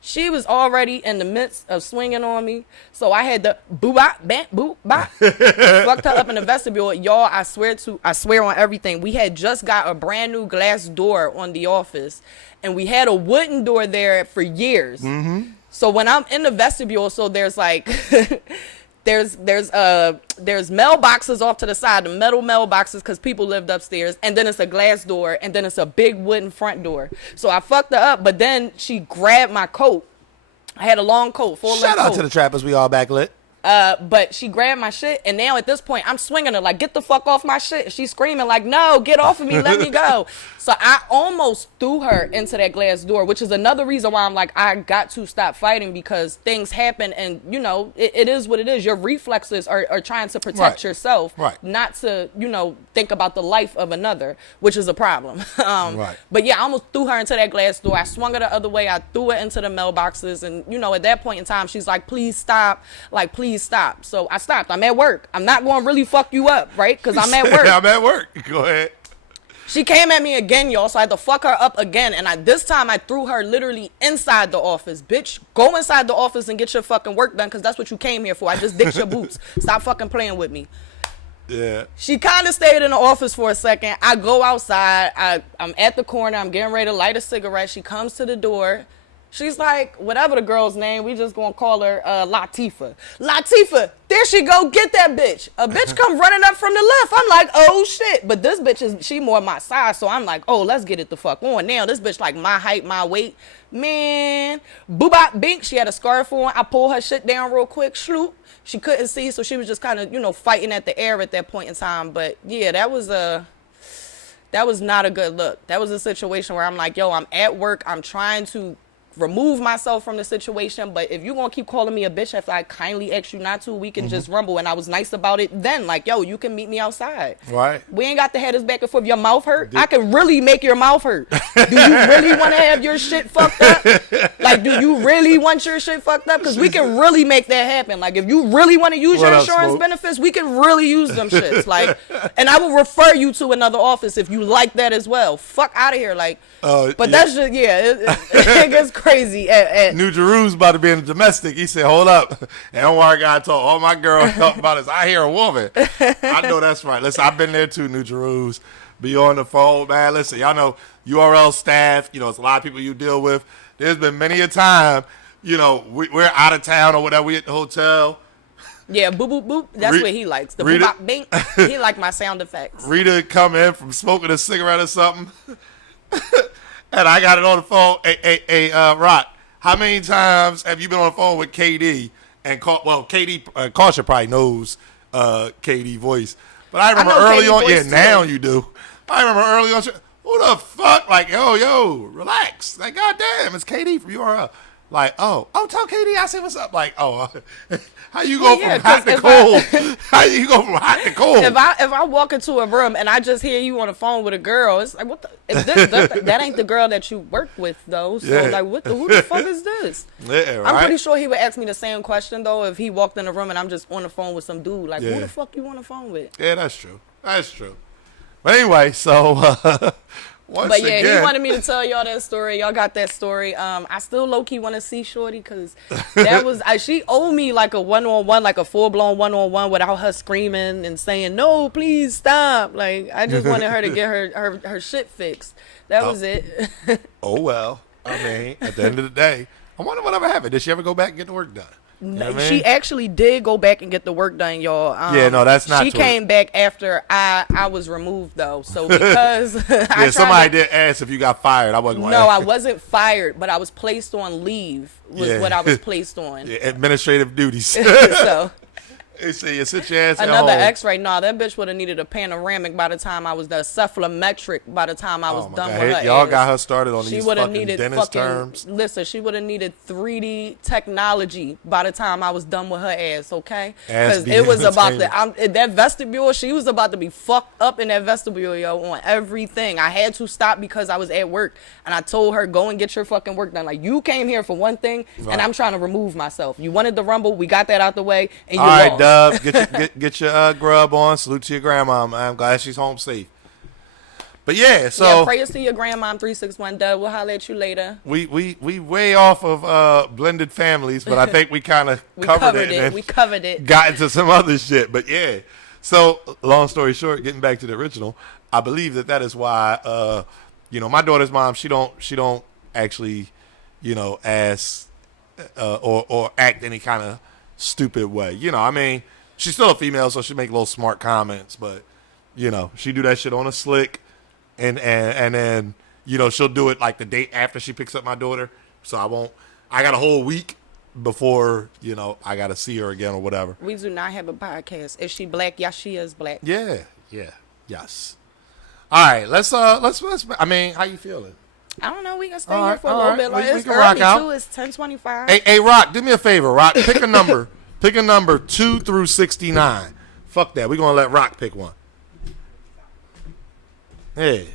She was already in the midst of swinging on me, so I had to boo-bop, bam, boo-bop. Fucked her up in the vestibule. Y'all, I swear on everything. We had just got a brand new glass door on the office, and we had a wooden door there for years. So when I'm in the vestibule, so there's like there's mailboxes off to the side, the metal mailboxes, because people lived upstairs, and then it's a glass door, and then it's a big wooden front door. So I fucked her up, but then she grabbed my coat. I had a long coat, full length coat. Shout out to the trappers, we all backlit. But she grabbed my shit, and now at this point, I'm swinging her like, get the fuck off my shit. She's screaming like, no, get off of me, let me go. So I almost threw her into that glass door, which is another reason why I'm like, I got to stop fighting, because things happen, and, you know, it is what it is. Your reflexes are trying to protect yourself, not to, you know, think about the life of another, which is a problem. But yeah, I almost threw her into that glass door. I swung her the other way. I threw her into the mailboxes, and, you know, at that point in time, she's like, please stop. Like, please stop. So I stopped. I'm at work. I'm not going to really fuck you up, right? Because I'm at work. I'm at work. Go ahead. She came at me again, y'all, so I had to fuck her up again. And this time I threw her literally inside the office. Bitch, go inside the office and get your fucking work done, because that's what you came here for. I just dicked your boots. Stop fucking playing with me. Yeah. She kind of stayed in the office for a second. I go outside. I'm at the corner. I'm getting ready to light a cigarette. She comes to the door. She's like, whatever the girl's name, we just gonna call her Latifah. Latifah, there she go, get that bitch. A bitch come running up from the left. I'm like, oh shit. But this bitch she more my size, so I'm like, oh, let's get it the fuck on. Now this bitch like my height, my weight. Man, boobop bink, she had a scarf on. I pulled her shit down real quick, shloop. She couldn't see, so she was just kind of, you know, fighting at the air at that point in time. But yeah, that was not a good look. That was a situation where I'm like, yo, I'm at work, I'm trying to remove myself from the situation, but if you're gonna keep calling me a bitch after I kindly asked you not to, we can just rumble. And I was nice about it then, like, yo, you can meet me outside. Right. We ain't got to have this back and forth. Your mouth hurt? I can really make your mouth hurt. Do you really want to have your shit fucked up? Like, do you really want your shit fucked up? Because we can really make that happen. Like, if you really want to use your insurance benefits, we can really use them shits. Like, and I will refer you to another office if you like that as well. Fuck out of here. Like, but that's just, it gets crazy. New Jeru's about to be in the domestic. He said, hold up. And don't worry, I got told all my girls talk about this. I hear a woman. I know that's right. Listen, I've been there too, New Jeru's. Be on the phone, man. Listen, y'all know URL staff, you know, it's a lot of people you deal with. There's been many a time, you know, we're out of town or whatever. We at the hotel. Yeah, boop, boop, boop. That's what he likes. The boop, bop, bink. He like my sound effects. Rita come in from smoking a cigarette or something. And I got it on the phone. Hey, Rock, how many times have you been on the phone with KD? And KD, Caution probably knows KD voice. But I remember early on. Yeah, now you do. I remember early on. Who the fuck? Like, yo, relax. Like, goddamn, it's KD from URL. Like, oh, tell KD I say what's up. Like, how you go from hot to cold? How you go from hot to cold? If I walk into a room and I just hear you on the phone with a girl, it's like, what the? That ain't the girl that you work with though. So like, who the fuck is this? Yeah, right? I'm pretty sure he would ask me the same question though if he walked in a room and I'm just on the phone with some dude. Like, who the fuck you on the phone with? Yeah, that's true. That's true. But anyway, so. But yeah, he wanted me to tell y'all that story. Y'all got that story. I still low-key want to see Shorty because that was she owed me like a one-on-one, like a full-blown one-on-one without her screaming and saying, no, please stop. Like, I just wanted her to get her shit fixed. That was it. Oh, well. I mean, at the end of the day, I wonder whatever happened. Did she ever go back and get the work done? You know what I mean? She actually did go back and get the work done, y'all. Yeah, no, that's not true. She came back after I was removed, though. So because somebody did ask if you got fired. I wasn't. No, I wasn't fired, but I was placed on leave. What I was placed on. Yeah, administrative duties. So. They say you sit your ass Another at home. X-ray. Nah, that bitch would have needed a panoramic by the time I was done. Cephalometric by the time I was done with her. Y'all got her started on these fucking needed dentist terms. Listen, she would have needed 3D technology by the time I was done with her ass, okay? Because it was about that vestibule, she was about to be fucked up in that vestibule, yo, on everything. I had to stop because I was at work. And I told her, go and get your fucking work done. Like, you came here for one thing, and I'm trying to remove myself. You wanted the rumble. We got that out the way, and you lost. Dub, get your grub on. Salute to your grandma, man. I'm glad she's home safe. But yeah, so prayers to your grandma. 361 Dub. We'll holler at you later. We way off of blended families, but I think we kind of covered it. We covered it. Got into some other shit, but yeah. So long story short, getting back to the original, I believe that is why my daughter's mom, she don't actually, ask or act any kind of stupid way. You know, I mean, she's still a female, so she make little smart comments, but you know, she do that shit on a slick, and then you know she'll do it like the day after she picks up my daughter. So I got a whole week before, you know, I got to see her again or whatever. We do not have a podcast. Is she black? Yes, she is black. Yeah, yes. All right, let's. I mean, how you feeling? I don't know. We can stay here for a little bit. Like, it's can rock early out. too. It's 10:25. Hey, Rock, do me a favor, Rock. Pick a number. Pick a number 2 through 69. Fuck that. We're gonna let Rock pick one. Hey,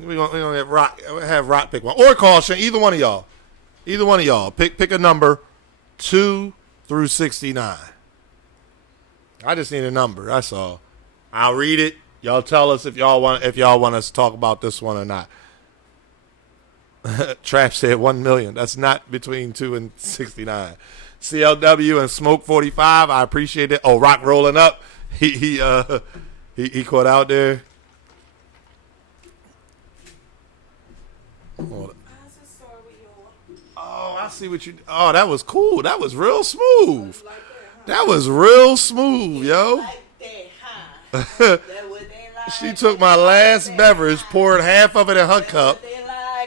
we're gonna have Rock pick one, or Caution. Either one of y'all. Pick a number 2 through 69. I just need a number. That's all. I'll read it. Y'all tell us if y'all want us to talk about this one or not. Trap said 1 million. That's not between 2 and 69. CLW and Smoke 45. I appreciate it. Oh, Rock rolling up. He caught out there. Oh, I see what you. Oh, that was cool. That was real smooth. That was real smooth, yo. She took my last beverage, poured half of it in her cup.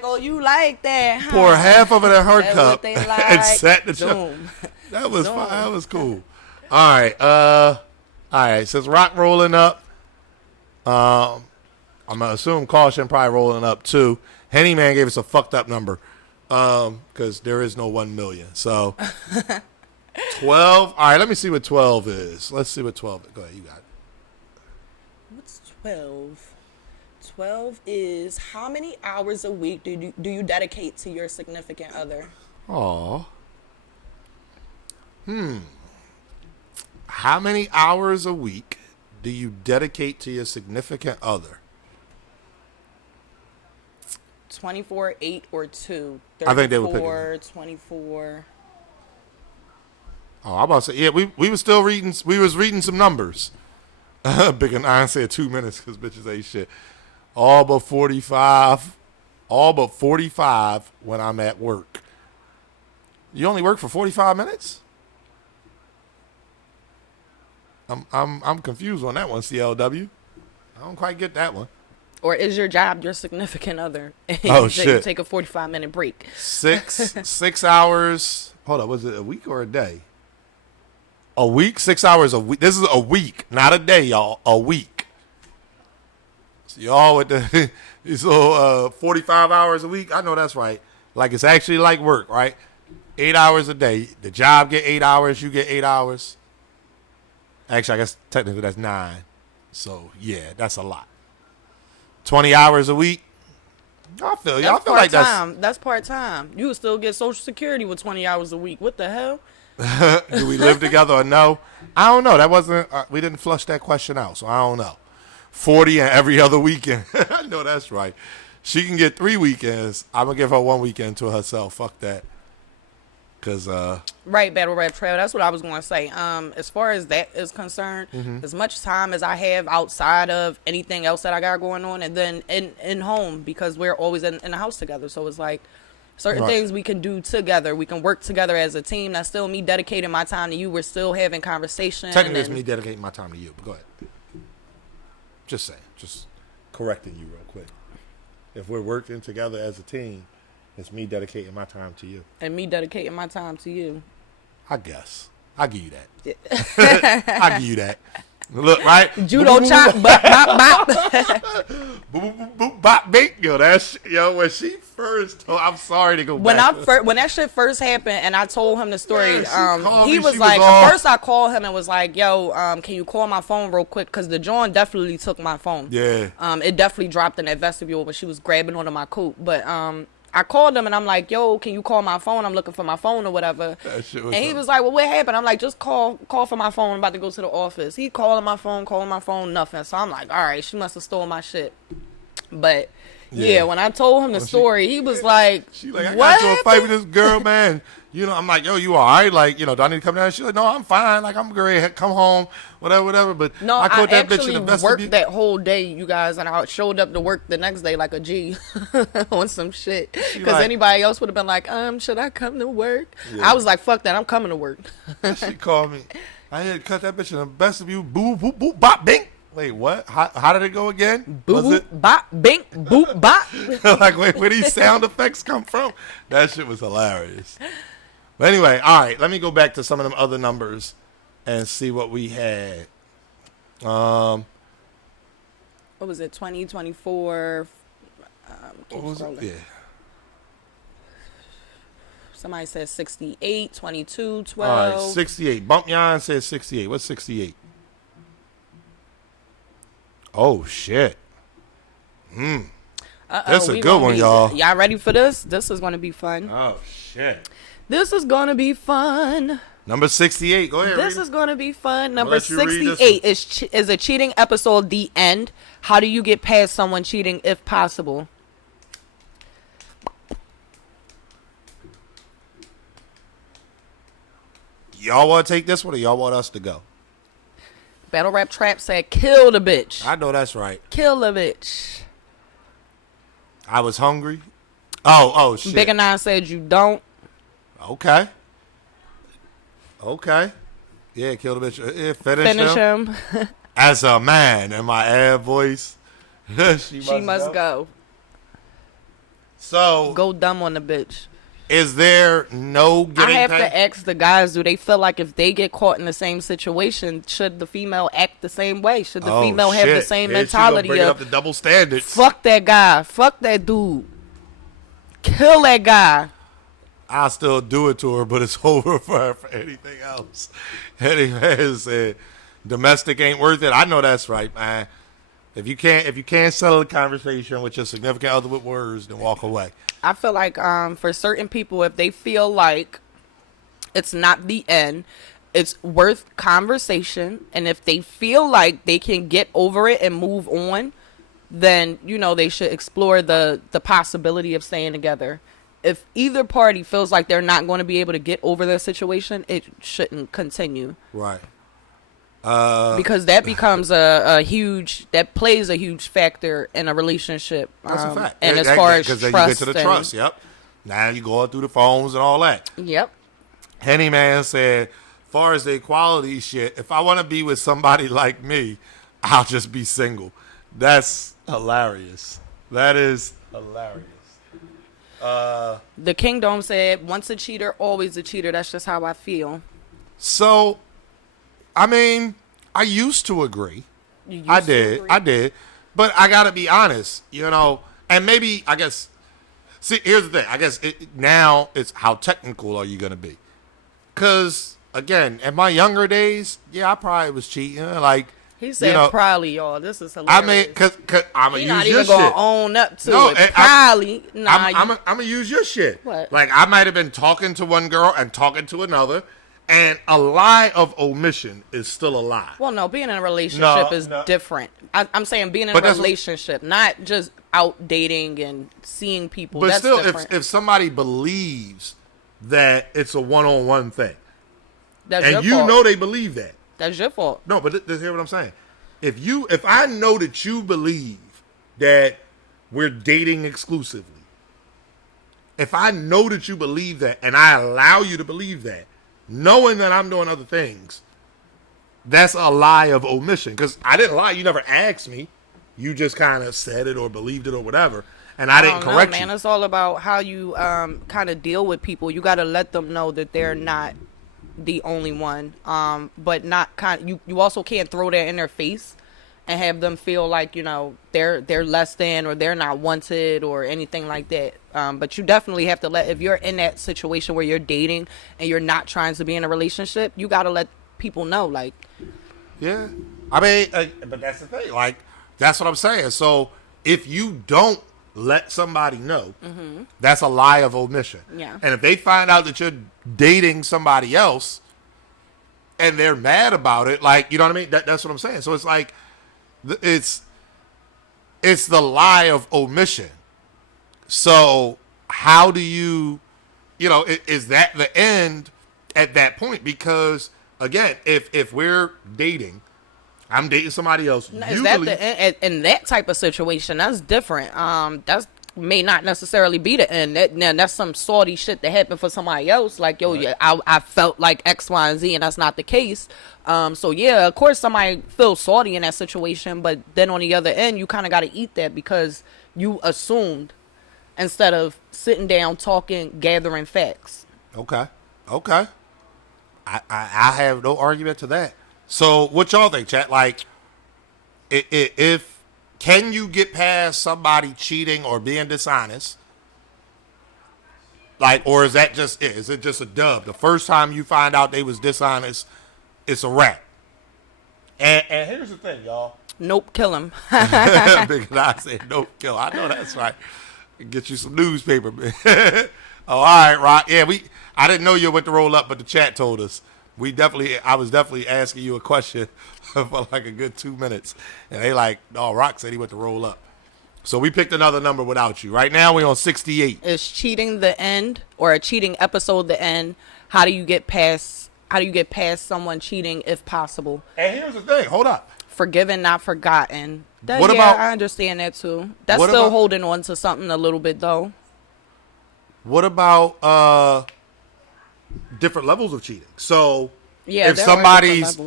Oh, you like that? Huh? Poured half of it in her cup like. and sat the show. That was fun. That was cool. All right. Since Rock rolling up, I'm gonna assume Caution probably rolling up too. Henny Man gave us a fucked up number, because there is no 1 million. So 12. All right, let me see what 12 is. Let's see what 12 is. Go ahead, you got it. What's 12? 12 is how many hours a week do you dedicate to your significant other? Aw. How many hours a week do you dedicate to your significant other? 24, 8, or 2. 34, I think they were picking 24. Oh, I'm about to say, yeah, we was still reading. We was reading some numbers. Big and I said 2 minutes because bitches ain't shit. All but 45. All but 45 when I'm at work. You only work for 45 minutes? I'm confused on that one, CLW. I don't quite get that one. Or is your job your significant other? Oh, shit. You take a 45-minute break. 6 hours. Hold on, was it a week or a day? A week? 6 hours a week. This is a week, not a day, y'all. A week. So y'all with the 45 hours a week. I know that's right. Like it's actually like work, right? 8 hours a day. The job get 8 hours. You get 8 hours. Actually, I guess technically that's 9. So yeah, that's a lot. 20 hours a week. I feel you. I feel like that's part-time. You would still get Social Security with 20 hours a week. What the hell? Do we live together or no? I don't know. That wasn't. We didn't flush that question out, so I don't know. 40 and every other weekend. I know that's right. She can get 3 weekends. I'm gonna give her 1 weekend to herself. Fuck that. Cause right, Battle Rap Trail. That's what I was gonna say. As far as that is concerned, as much time as I have outside of anything else that I got going on, and then in home, because we're always in the house together. So it's like certain things we can do together. We can work together as a team. That's still me dedicating my time to you. We're still having conversation. Technically, it's me dedicating my time to you. But go ahead. Just saying. Just correcting you real quick. If we're working together as a team, it's me dedicating my time to you. And me dedicating my time to you. I guess. I'll give you that. I'll give you that. Look, right? Judo chop, bop, bop, bop. Boop, boop, boop, bop, bink. Yo, when she first told, I'm sorry to go back. When that shit first happened and I told him the story, he was like, at first I called him and was like, yo, can you call my phone real quick? Because the John definitely took my phone. Yeah. It definitely dropped in that vestibule when she was grabbing onto my coat. But I called him and I'm like, yo, can you call my phone? I'm looking for my phone or whatever. And he was like, well, what happened? I'm like, just call for my phone. I'm about to go to the office. He calling my phone, nothing. So I'm like, all right, she must have stolen my shit. But yeah, when I told him the story, he was like, she like, I what got into a fight with this girl, man. I'm like, yo, you all right? Like, do I need to come down? She's like, no, I'm fine. Like, I'm great. Come home, whatever. But No, I caught that bitch actually in the vestibule. worked that whole day, you guys, and I showed up to work the next day like a G on some shit. Because like, anybody else would have been like, should I come to work? Yeah. I was like, fuck that, I'm coming to work. She called me. I had to cut that bitch in the vestibule. Boo, boop, boop, bop, bing. Wait, what? How did it go again? Boop, boop, bop, bing, boop, bop. Like, wait, where these sound effects come from? That shit was hilarious. But anyway, all right, let me go back to some of them other numbers and see what we had. What was it, 20, 24? What was it? Yeah. Somebody said 68, 22, 12. All right, 68. Bump Yon says 68. What's 68? Oh, shit. That's a good one, y'all. Y'all ready for this? This is going to be fun. Oh, shit. This is going to be fun. Number 68. Go ahead, This read is going to be fun. Number let you read 68 is a cheating episode, The End. How do you get past someone cheating if possible? Y'all want to take this one or y'all want us to go? Battle Rap Trap said, kill the bitch. I know that's right. Kill the bitch. I was hungry. Oh, shit. Bigger Nine said you don't. Okay. Yeah, kill the bitch. Yeah, finish him. As a man in my air voice, she must go. So, go dumb on the bitch. Is there no getting I have paid? to ask the guys, do they feel like if they get caught in the same situation, should the female act the same way? Should the female have the same mentality bring of up the double standards? Fuck that guy. Fuck that dude. Kill that guy. I'll still do it to her, but it's over for her for anything else. Anyways, domestic ain't worth it. I know that's right, man. If you can't settle the conversation with your significant other with words, then walk away. I feel like for certain people, if they feel like it's not the end, it's worth conversation, and if they feel like they can get over it and move on, then they should explore the possibility of staying together. If either party feels like they're not going to be able to get over their situation, it shouldn't continue. Right. Because that becomes that plays a huge factor in a relationship. That's a fact. And as far as trust, because then you get to the trust. Yep. Now you go through the phones and all that. Yep. Henny Man said, far as the equality shit, if I want to be with somebody like me, I'll just be single. That's hilarious. That is hilarious. The Kingdom said, once a cheater, always a cheater. That's just how I feel. So, I mean, I used to agree. I did. But I got to be honest, and maybe, I guess, see, here's the thing. I guess now it's how technical are you going to be? Because, again, in my younger days, yeah, I probably was cheating. Like, he said probably, y'all. This is hilarious. I mean, because I'm going to use your shit. He's not even going to own up to it. Probably. I'm going to use your shit. What? Like, I might have been talking to one girl and talking to another, and a lie of omission is still a lie. Well, no, being in a relationship is different. I'm saying being in a relationship, not just out dating and seeing people. But that's still, different. if somebody believes that it's a one-on-one thing, that's and your fault. You know they believe that. That's your fault. No, but hear what I'm saying. If I know that you believe that we're dating exclusively, if I know that you believe that and I allow you to believe that, knowing that I'm doing other things, that's a lie of omission. Because I didn't lie. You never asked me. You just kind of said it or believed it or whatever. And I didn't correct you. Man, it's all about how you kind of deal with people. You got to let them know that they're not the only one. But not you also can't throw that in their face and have them feel like, they're less than or they're not wanted or anything like that. But you definitely have to if you're in that situation where you're dating and you're not trying to be in a relationship, you got to let people know, like. Yeah. I mean, but that's the thing. Like, that's what I'm saying. So if you don't let somebody know, that's a lie of omission. Yeah. And if they find out that you're dating somebody else and they're mad about it, like, you know what I mean? That's what I'm saying. So it's like, it's the lie of omission. So how do you is that the end at that point? Because again, if we're dating, I'm dating somebody else. Is that the end? In that type of situation, that's different. That's may not necessarily be the end. That's some salty shit that happened for somebody else. Like, yo, right. Yeah, I felt like X, Y, and Z, and that's not the case. So yeah, of course somebody feels salty in that situation, but then on the other end, you kind of got to eat that because you assumed instead of sitting down, talking, gathering facts. Okay. I have no argument to that. So what y'all think, chat? Like, if can you get past somebody cheating or being dishonest? Like, or is that just it? Is it just a dub? The first time you find out they was dishonest, it's a wrap. And here's the thing, y'all. Nope, kill him. Because I said nope, kill. I know that's right. Get you some newspaper, man. Oh, all right, Rock. Yeah, I didn't know you went to roll up, but the chat told us. I was definitely asking you a question for like a good 2 minutes. And they like, oh, Rock said he went to roll up. So we picked another number without you. Right now we're on 68. Is cheating the end or a cheating episode the end? How do you get past someone cheating if possible? And here's the thing. Hold up. Forgiven, not forgotten. I understand that too. That's still holding on to something a little bit though. What about different levels of cheating? So if somebody's,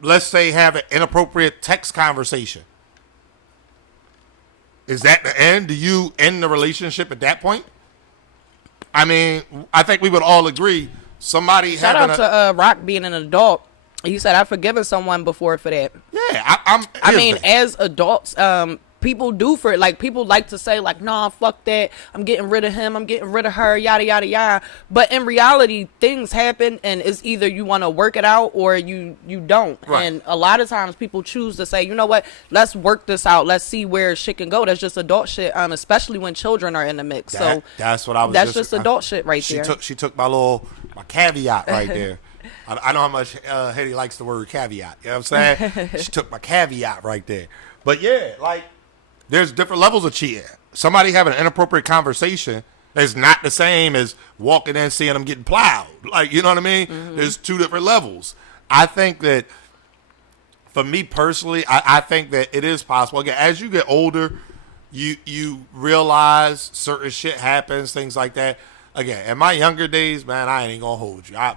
let's say, have an inappropriate text conversation, is that the end? Do you end the relationship at that point? I mean, I think we would all agree somebody Shout out to Rock being an adult. He said, I've forgiven someone before for that. Yeah, as adults, people do for it. Like, people like to say, like, nah, fuck that. I'm getting rid of him. I'm getting rid of her, yada, yada, yada. But in reality, things happen, and it's either you want to work it out or you don't. Right. And a lot of times people choose to say, you know what, let's work this out. Let's see where shit can go. That's just adult shit, especially when children are in the mix. That's what I was That's just adult shit right there. She took my caveat right there. I know how much Hetty likes the word caveat. You know what I'm saying? She took my caveat right there. But yeah, like, there's different levels of cheating. Somebody having an inappropriate conversation is not the same as walking in seeing them getting plowed. Like, you know what I mean? Mm-hmm. There's two different levels. I think that, for me personally, I think that it is possible. Again, as you get older, you realize certain shit happens, things like that. Again, in my younger days, man, I ain't gonna hold you. I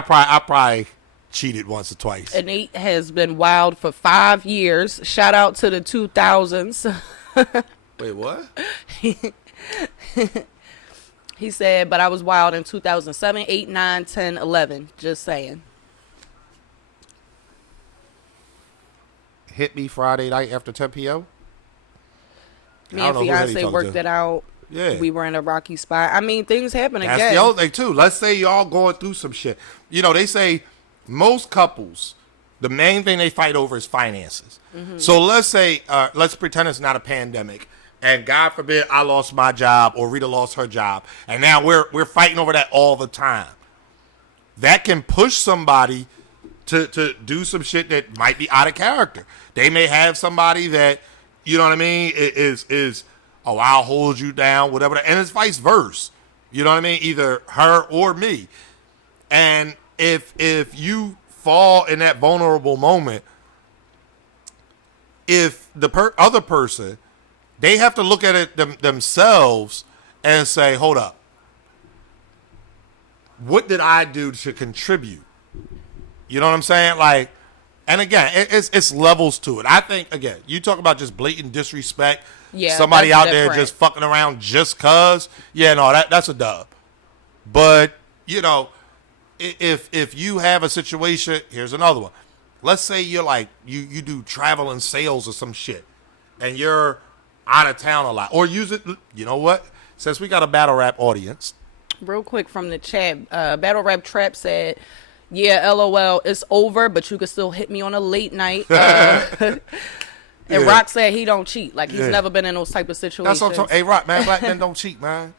probably cheated once or twice. And Nate has been wild for 5 years. Shout out to the 2000s. Wait, what? He said, but I was wild in 2007, 8, 9, 10, 11. Just saying. Hit me Friday night after 10 p.m. Me and fiance worked it out. Yeah. We were in a rocky spot. I mean, things happen again. That's the other thing, too. Let's say y'all going through some shit. You know, they say most couples, the main thing they fight over is finances. Mm-hmm. So let's say, let's pretend it's not a pandemic. And God forbid I lost my job or Rita lost her job. And now we're fighting over that all the time. That can push somebody to do some shit that might be out of character. They may have somebody that, you know what I mean, is oh, I'll hold you down, whatever. And it's vice versa. You know what I mean? Either her or me. And if you fall in that vulnerable moment, if the other person, they have to look at it themselves and say, hold up. What did I do to contribute? You know what I'm saying? Like, and again, it's levels to it. I think, again, you talk about just blatant disrespect. Yeah, somebody out there just fucking around just cause. Yeah, no, that's a dub. But, you know, if you have a situation, here's another one. Let's say you're like, you do travel and sales or some shit, and you're out of town a lot. Or use it, you know what? Since we got a battle rap audience. Real quick from the chat, Battle Rap Trap said, yeah, LOL, it's over, but you can still hit me on a late night. And yeah. Rock said he don't cheat. Like, he's never been in those type of situations. That's what I'm talking. Hey, Rock, man, black men don't cheat, man.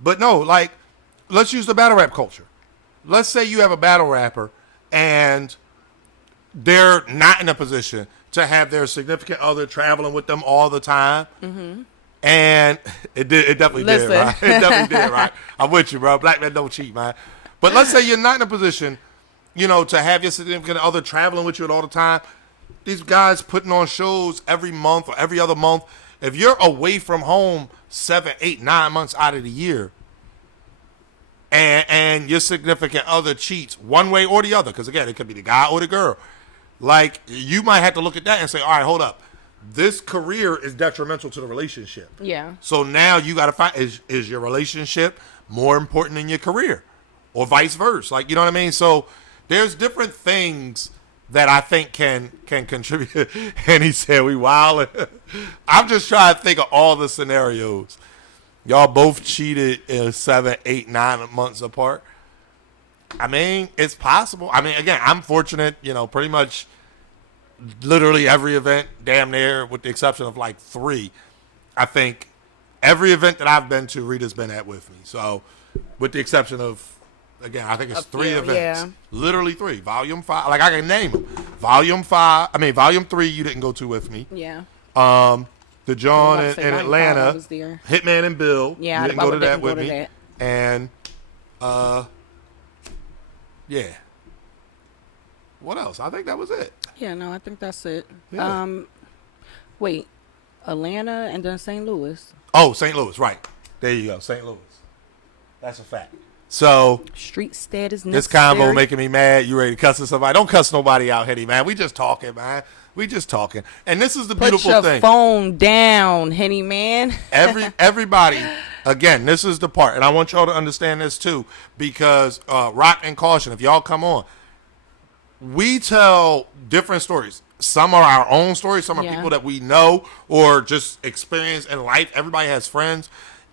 But no, like, let's use the battle rap culture. Let's say you have a battle rapper and they're not in a position to have their significant other traveling with them all the time. Mm-hmm. And it definitely did, right? It definitely did, right? I'm with you, bro. Black men don't cheat, man. But let's say you're not in a position, to have your significant other traveling with you all the time. These guys putting on shows every month or every other month. If you're away from home 7, 8, 9 months out of the year, and your significant other cheats one way or the other, because again, it could be the guy or the girl, like you might have to look at that and say, all right, hold up. This career is detrimental to the relationship. Yeah. So now you got to find, is your relationship more important than your career, or vice versa? Like, you know what I mean? So there's different things that I think can contribute. And he said, we wild. I'm just trying to think of all the scenarios. Y'all both cheated in 7, 8, 9 months apart. I mean, it's possible. I mean, again, I'm fortunate, pretty much literally every event, damn near, with the exception of like 3. I think every event that I've been to, Rita's been at with me. So, with the exception of, again, I think it's 3 events. Yeah. Literally 3. Volume 5. Like, I can name them. Volume 3 you didn't go to with me. Yeah. The John in Atlanta. Hitman and Bill. Yeah, you didn't go to that with me. And, yeah. What else? I think that was it. Yeah, no, I think that's it. Yeah. Wait. Atlanta and then St. Louis. Oh, St. Louis, right. There you go, St. Louis. That's a fact. So street status necessary. This combo making me mad. You ready to cuss at somebody? Don't cuss nobody out, Henny, man. We just talking, man. We just talking. And this is the beautiful thing. Put your phone down, Henny, man. Everybody, again, this is the part, and I want y'all to understand this too, because Rock and Caution, if y'all come on, we tell different stories. Some are our own stories. Some are people that we know or just experience in life. Everybody has friends.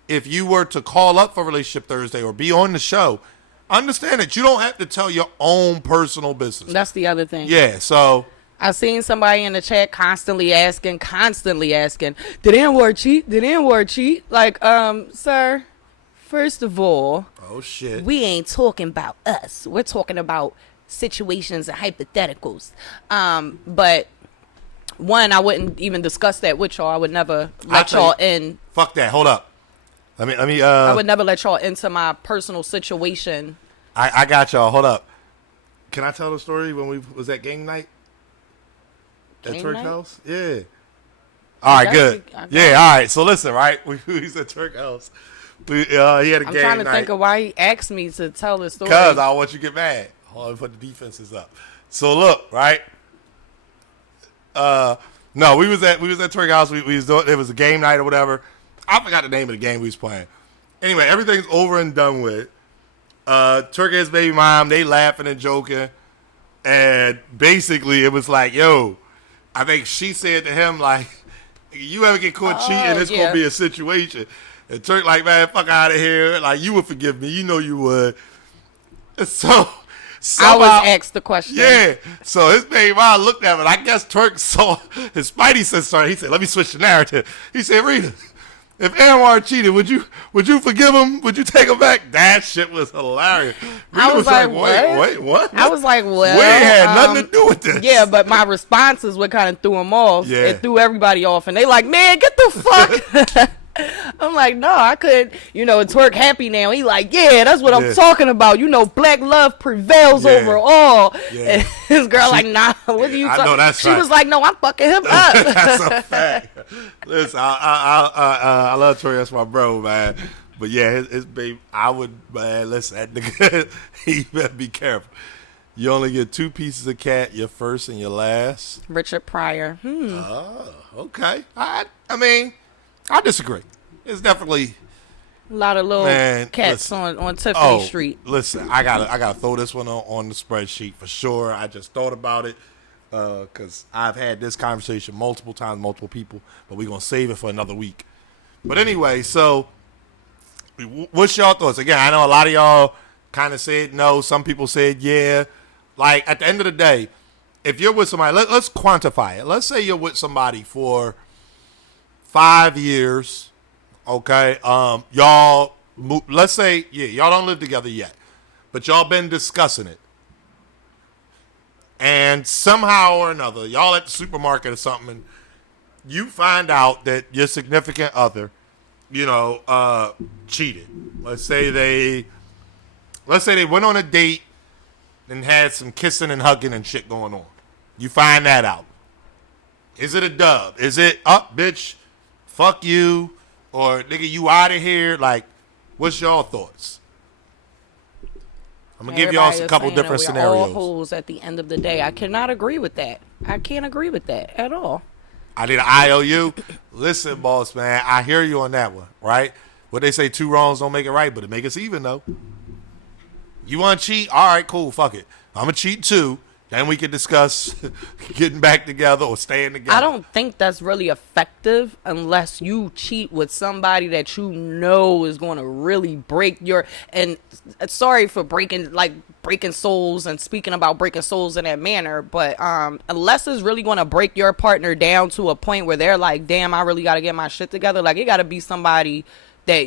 If you were to call up for Relationship Thursday or be on the show, understand that you don't have to tell your own personal business. That's the other thing. Yeah, so I've seen somebody in the chat constantly asking, did N-word cheat? Did N-word cheat? Like, sir, first of all, oh shit, we ain't talking about us. We're talking about situations and hypotheticals. But one, I wouldn't even discuss that with y'all. I would never let y'all in. Fuck that. Hold up. Let me. I would never let y'all into my personal situation. I got y'all. Hold up. Can I tell the story when we was at game night at Turk House? Yeah. All right, good. Yeah, all right. So listen, right? We was at Turk House. He had a game night. I'm trying to think of why he asked me to tell the story. Because I don't want you to get mad. Hold on, put the defenses up. So look, right? No, we was at Turk House. We was doing, it was a game night or whatever. I forgot the name of the game we was playing. Anyway, everything's over and done with. Turk and his baby mom, they laughing and joking. And basically it was like, yo, I think she said to him, like, you ever get caught cheating, it's gonna be a situation. And Turk like, man, fuck out of here. Like, you would forgive me. You know you would. So somehow, I was asked the question. Yeah. So his baby mom looked at him, and I guess Turk saw his spidey sense. He said, let me switch the narrative. He said, Rita, if Anwar cheated, would you forgive him? Would you take him back? That shit was hilarious. Rita I was like, wait, what? I was like, well, we ain't had nothing to do with this. Yeah, but my responses what kind of threw him off. Yeah. It threw everybody off, and they like, man, get the fuck. I'm like, no, I could, Twerk happy now. He like, yeah, that's what I'm talking about. Black love prevails over all. Yeah. And his girl like, nah, what are you talking about? She was like, no, I'm fucking him up. That's a fact. Listen, I love Twerk. That's my bro, man. But yeah, his baby, I would, man, listen, that nigga, he better be careful. You only get 2 pieces of cat, your first and your last. Richard Pryor. Oh, okay. I mean, I disagree. It's definitely a lot of little cats on Tiffany Street. Listen, I gotta throw this one on the spreadsheet for sure. I just thought about it because I've had this conversation multiple times, multiple people, but we're gonna save it for another week. But anyway, so what's y'all thoughts? Again, I know a lot of y'all kind of said no. Some people said yeah. Like at the end of the day, if you're with somebody, let's quantify it. Let's say you're with somebody for 5 years, okay? Y'all, let's say, y'all don't live together yet, but y'all been discussing it. And somehow or another, y'all at the supermarket or something, and you find out that your significant other cheated. Let's say they went on a date and had some kissing and hugging and shit going on. You find that out. Is it a dub? Is it up, bitch? Fuck you, or nigga, you out of here? Like, what's y'all thoughts? I'm gonna give y'all a couple different scenarios. All hoes at the end of the day. I cannot agree with that. I can't agree with that at all. I need an IOU. Listen, boss man, I hear you on that one, right? What they say, 2 wrongs don't make it right, but it make us even though. You want to cheat? All right, cool. Fuck it. I'm gonna cheat too. Then we can discuss getting back together or staying together. I don't think that's really effective unless you cheat with somebody that you know is going to really break your. And sorry for breaking souls and speaking about breaking souls in that manner, but unless it's really going to break your partner down to a point where they're like, damn, I really got to get my shit together. Like, it got to be somebody that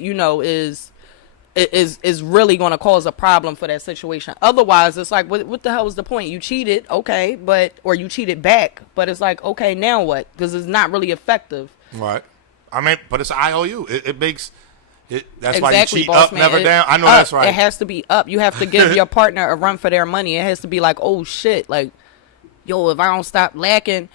is really going to cause a problem for that situation. Otherwise, it's like, what the hell was the point? You cheated, okay, or you cheated back, but it's like, okay, now what? Because it's not really effective. Right. I mean, but it's an IOU. It makes it. That's exactly, why you cheat boss up, man. never down. I know up. that's right. It has to be up. You have to give your partner a run for their money. It has to be like, oh shit, like, yo, if I don't stop lacking.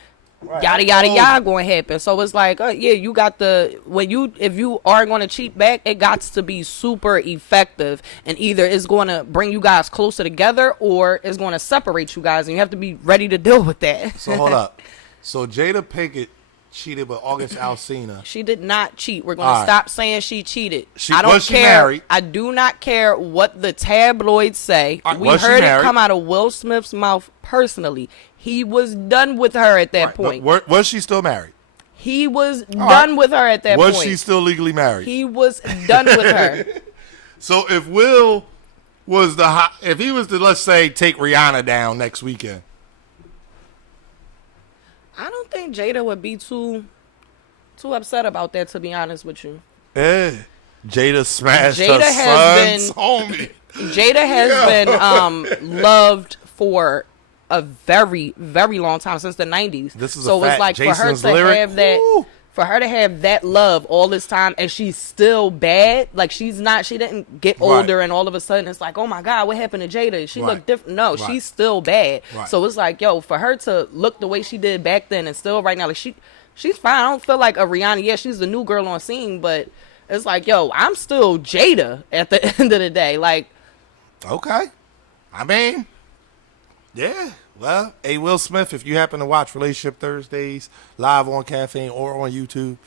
Right. Yada going to happen. So it's like, you got if you are going to cheat back, it got to be super effective, and either it's going to bring you guys closer together or it's going to separate you guys, and you have to be ready to deal with that. So hold up. So Jada Pinkett cheated with August Alsina. She did not cheat. We're going to stop saying she cheated. I don't care. She married? I do not care what the tabloids say. Right, we heard it come out of Will Smith's mouth personally. He was done with her at that point. Was she still married? He was done with her at that point. Was she still legally married? He was done with her. So if Will was if he was to, let's say, take Rihanna down next weekend, I don't think Jada would be too upset about that, to be honest with you. Jada smashed her son's homie. Jada has been loved for a very, very long time, since the 90s. This is so a fact. It's like Jason's for her to lyric, have that, for her to have that love all this time, and she's still bad. Like, she didn't get older, and all of a sudden it's like, oh my God, what happened to Jada? She looked different. No, she's still bad. So it's like, yo, for her to look the way she did back then and still right now, like she's fine. I don't feel like a Rihanna. Yeah, she's the new girl on scene, but it's like, yo, I'm still Jada at the end of the day. Like, okay, I mean. Yeah, well, hey, Will Smith, if you happen to watch Relationship Thursdays live on Caffeine or on YouTube,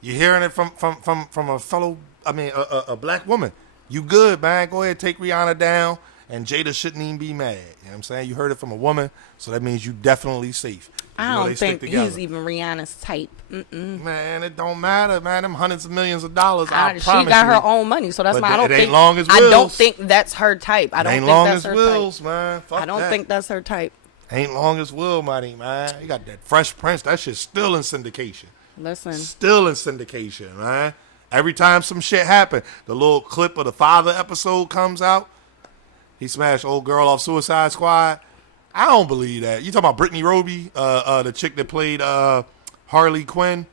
you're hearing it from a fellow, a black woman. You good, man. Go ahead, take Rihanna down, and Jada shouldn't even be mad. You know what I'm saying? You heard it from a woman, so that means you definitely safe. I don't think he's even Rihanna's type. Man, it don't matter, man. Them hundreds of millions of dollars, she got her own money, so that's why I don't think. I don't think that's her type. I don't think that's her Will's, man. Fuck I don't think that's her type. Ain't long as Will money, man. You got that Fresh Prince. That shit's still in syndication. Listen, still in syndication, man. Every time some shit happen, the little clip of the father episode comes out. He smashed old girl off Suicide Squad. I don't believe that. You talking about Brittany Roby, the chick that played Harley Quinn?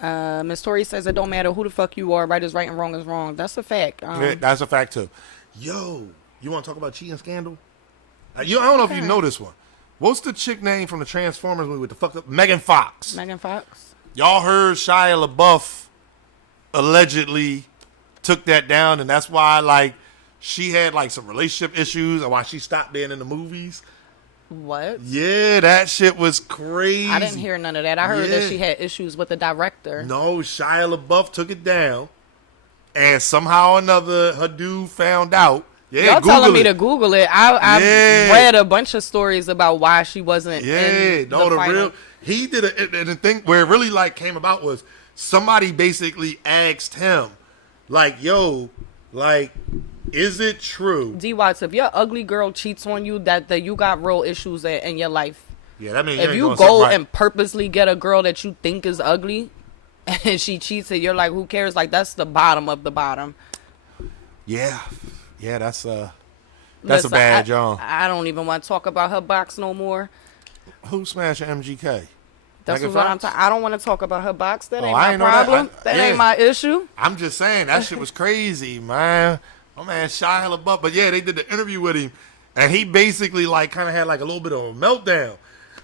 Miss Tori says it don't matter who the fuck you are. Right is right and wrong is wrong. That's a fact. Yeah, that's a fact too. Yo, you want to talk about cheating scandal? I don't know if you know this one. What's the chick name from the Transformers movie with the fucked up Megan Fox? Megan Fox. Y'all heard Shia LaBeouf allegedly took that down, and that's why she had some relationship issues and why she stopped being in the movies. What? Yeah, that shit was crazy. I didn't hear none of that. I heard that she had issues with the director. No, Shia LaBeouf took it down, and somehow or another, her dude found out. Yeah, y'all telling me to Google it. I read a bunch of stories about why she wasn't. In the final. Real. He did it, and the thing where it really came about was somebody basically asked him, yo, is it true? D Watts, if your ugly girl cheats on you, that you got real issues in your life. Yeah, that means if you go and purposely get a girl that you think is ugly, and she cheats, and you're like, who cares? That's the bottom of the bottom. Yeah, that's a bad job. I don't even want to talk about her box no more. Who smashed MGK? That's Megan what I'm Fox? talking. I don't want to talk about her box. That ain't I my ain't know that. problem. That Yeah. ain't my issue. I'm just saying that shit was crazy, man. My man Shia LaBeouf. But yeah, they did the interview with him, and he basically like kind of had like a little bit of a meltdown.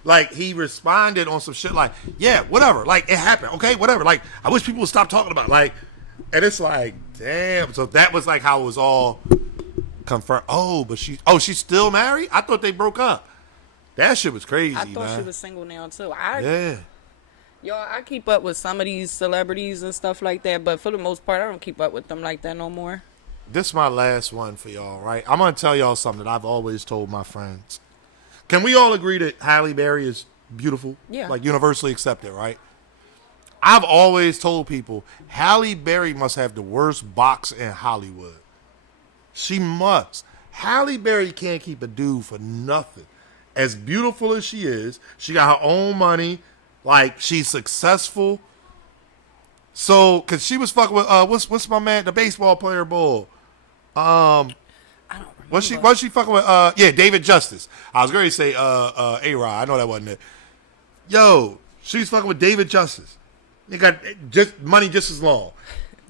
Like he responded on some shit like, yeah, whatever. Like it happened. Okay, whatever. Like I wish people would stop talking about it. Like, and it's like, damn. So that was like how it was all confirmed. Oh, but she's still married? I thought they broke up. That shit was crazy, I thought man. she was single now too. Yeah. Y'all, I keep up with some of these celebrities and stuff like that, but for the most part, I don't keep up with them like that no more. This is my last one for y'all, right? I'm going to tell y'all something that I've always told my friends. Can we all agree that Halle Berry is beautiful? Yeah. Like universally accepted, right? I've always told people Halle Berry must have the worst box in Hollywood. She must. Halle Berry can't keep a dude for nothing. As beautiful as she is, she got her own money. Like, she's successful. So, because she was fucking with, what's my man, the baseball player, bull? I don't remember. Was she fucking with, yeah, David Justice. I was going to say, A-Rod. I know that wasn't it. Yo, she's fucking with David Justice. They got just money just as long.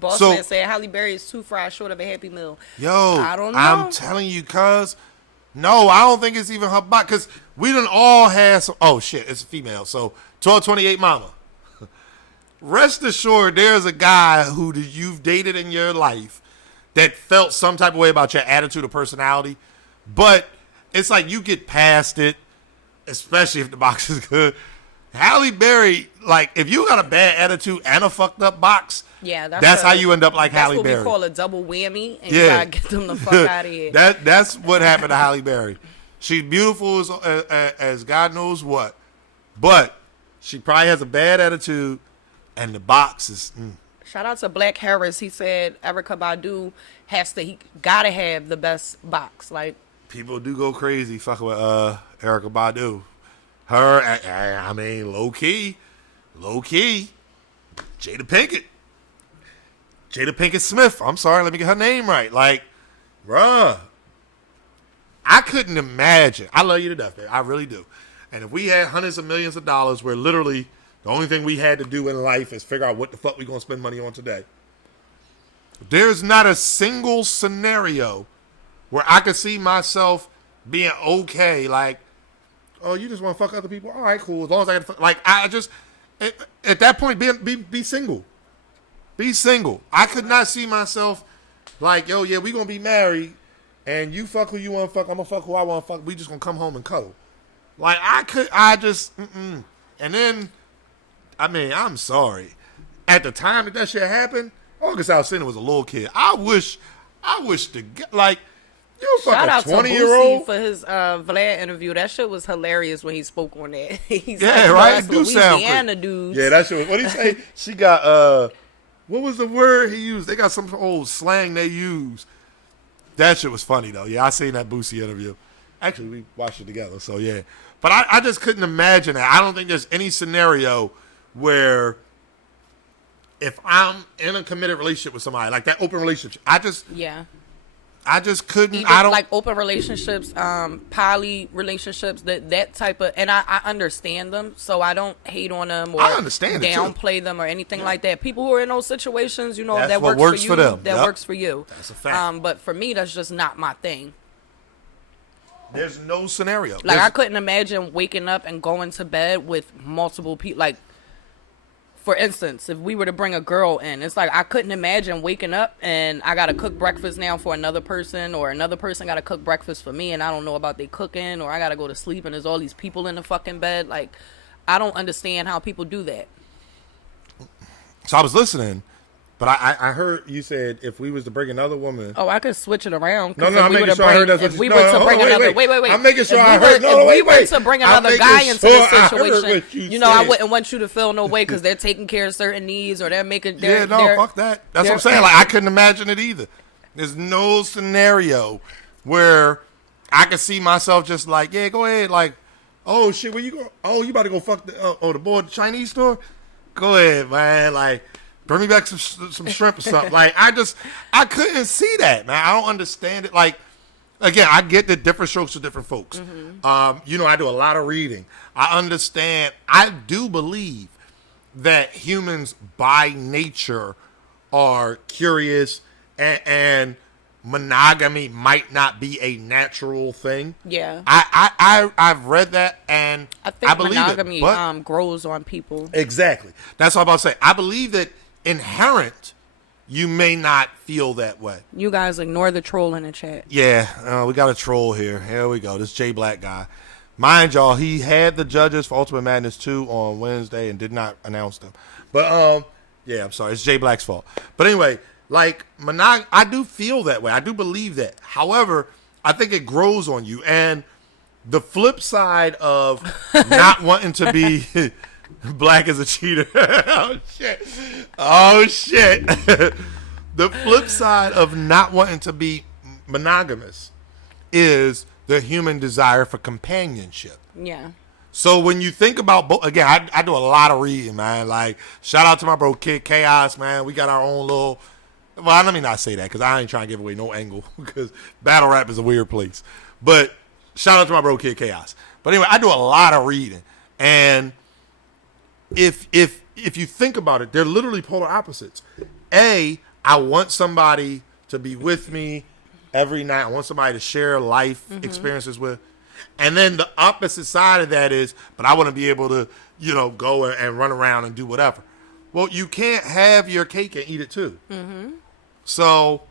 Boss So- man said Halle Berry is 2 fries short of a Happy Meal. Yo, I don't know. I'm telling you, cuz. No, I don't think it's even her bot. Because we done all had some. Oh, shit, it's a female. So, 1228 Mama. Rest assured, there's a guy who you've dated in your life that felt some type of way about your attitude or personality. But it's like you get past it, especially if the box is good. Halle Berry, like, if you got a bad attitude and a fucked up box, Yeah, that's how you end up like Halle Berry. Berry. That's what we call a double whammy, and you gotta get them the fuck out of here. That's what happened to Halle Berry. She's beautiful as God knows what, but she probably has a bad attitude, and the box is. Shout out to Black Harris. He said Erykah Badu he gotta have the best box. Like, People do go crazy fucking with Erykah Badu. Her, I mean, low key, Jada Pinkett Smith. I'm sorry, let me get her name right. Like, bruh, I couldn't imagine. I love you to death, man. I really do. And if we had hundreds of millions of dollars where literally the only thing we had to do in life is figure out what the fuck we going to spend money on today, there's not a single scenario where I could see myself being okay. Like, oh, you just want to fuck other people? All right, cool. As long as I can, like, I just, at that point, be single. Be single. I could not see myself like, yo, yeah, we going to be married, and you fuck who you want to fuck, I'm going to fuck who I want to fuck, we just going to come home and cuddle. Like, And then, I mean, I'm sorry. At the time that shit happened, August Alsina was a little kid. I wish to get, like, you shout out fucking to 20-year-old. Boosie for his Vlad interview. That shit was hilarious when he spoke on that. He's Yeah, like, right? Us Do sound Louisiana pretty. dudes. Yeah, that shit was, what did he say? She got, what was the word he used? They got some old slang they use. That shit was funny, though. Yeah, I seen that Boosie interview. Actually, we watched it together, so yeah. But I just couldn't imagine that. I don't think there's any scenario where if I'm in a committed relationship with somebody, like that open relationship, I just couldn't. Even I don't like open relationships, poly relationships, that type of, and I understand them, so I don't hate on them or I understand it, too. downplay them or anything like that. People who are in those situations, you know, if That's that what works for you, them. that Yep. works for you. That's a fact. But for me, that's just not my thing. There's no scenario. Like, I couldn't imagine waking up and going to bed with multiple people. Like, for instance, if we were to bring a girl in, it's like I couldn't imagine waking up and I got to cook breakfast now for another person, or another person got to cook breakfast for me and I don't know about they cooking, or I got to go to sleep and there's all these people in the fucking bed. Like, I don't understand how people do that. So I was listening, but I heard you said if we was to bring another woman. Oh, I could switch it around. No, I'm making sure I heard that's what If you we no, were no, to bring hold on, another, wait. I'm making sure If I we heard. were- No, if wait, we were wait. to bring I'm another making guy into sure the I heard situation, what you you know, I said. wouldn't want you to feel no way because they're taking care of certain needs or they're making. Yeah, no, fuck that. That's what I'm saying. Like, I couldn't imagine it either. There's no scenario where I could see myself just like, yeah, go ahead. Like, oh shit, where you go? Oh, you about to go fuck the boy at the Chinese store? Go ahead, man. Like, bring me back some shrimp or something. Like, I couldn't see that, man. I don't understand it. Like, again, I get that different strokes for different folks. You know, I do a lot of reading. I understand. I do believe that humans by nature are curious, and monogamy might not be a natural thing. Yeah. I've read that, and I think believe monogamy it, but grows on people. exactly. That's what I'm about to say. I believe that inherent, you may not feel that way. You guys ignore the troll in the chat. Yeah, we got a troll here. Here we go. This J Black guy. Mind y'all, he had the judges for Ultimate Madness 2 on Wednesday and did not announce them. But, yeah, I'm sorry. It's J Black's fault. But anyway, like, I do feel that way. I do believe that. However, I think it grows on you. And the flip side of not wanting to be black as a cheater. Oh, shit. Oh, shit. The flip side of not wanting to be monogamous is the human desire for companionship. Yeah. So when you think about again, I do a lot of reading, man. Like, shout out to my bro Kid Chaos, man. We got our own little. Well, let me not say that because I ain't trying to give away no angle because battle rap is a weird place. But shout out to my bro Kid Chaos. But anyway, I do a lot of reading, and if you think about it, they're literally polar opposites. I want somebody to be with me every night. I want somebody to share life experiences with. And then the opposite side of that is, but I want to be able to, you know, go and run around and do whatever. Well, you can't have your cake and eat it too. So,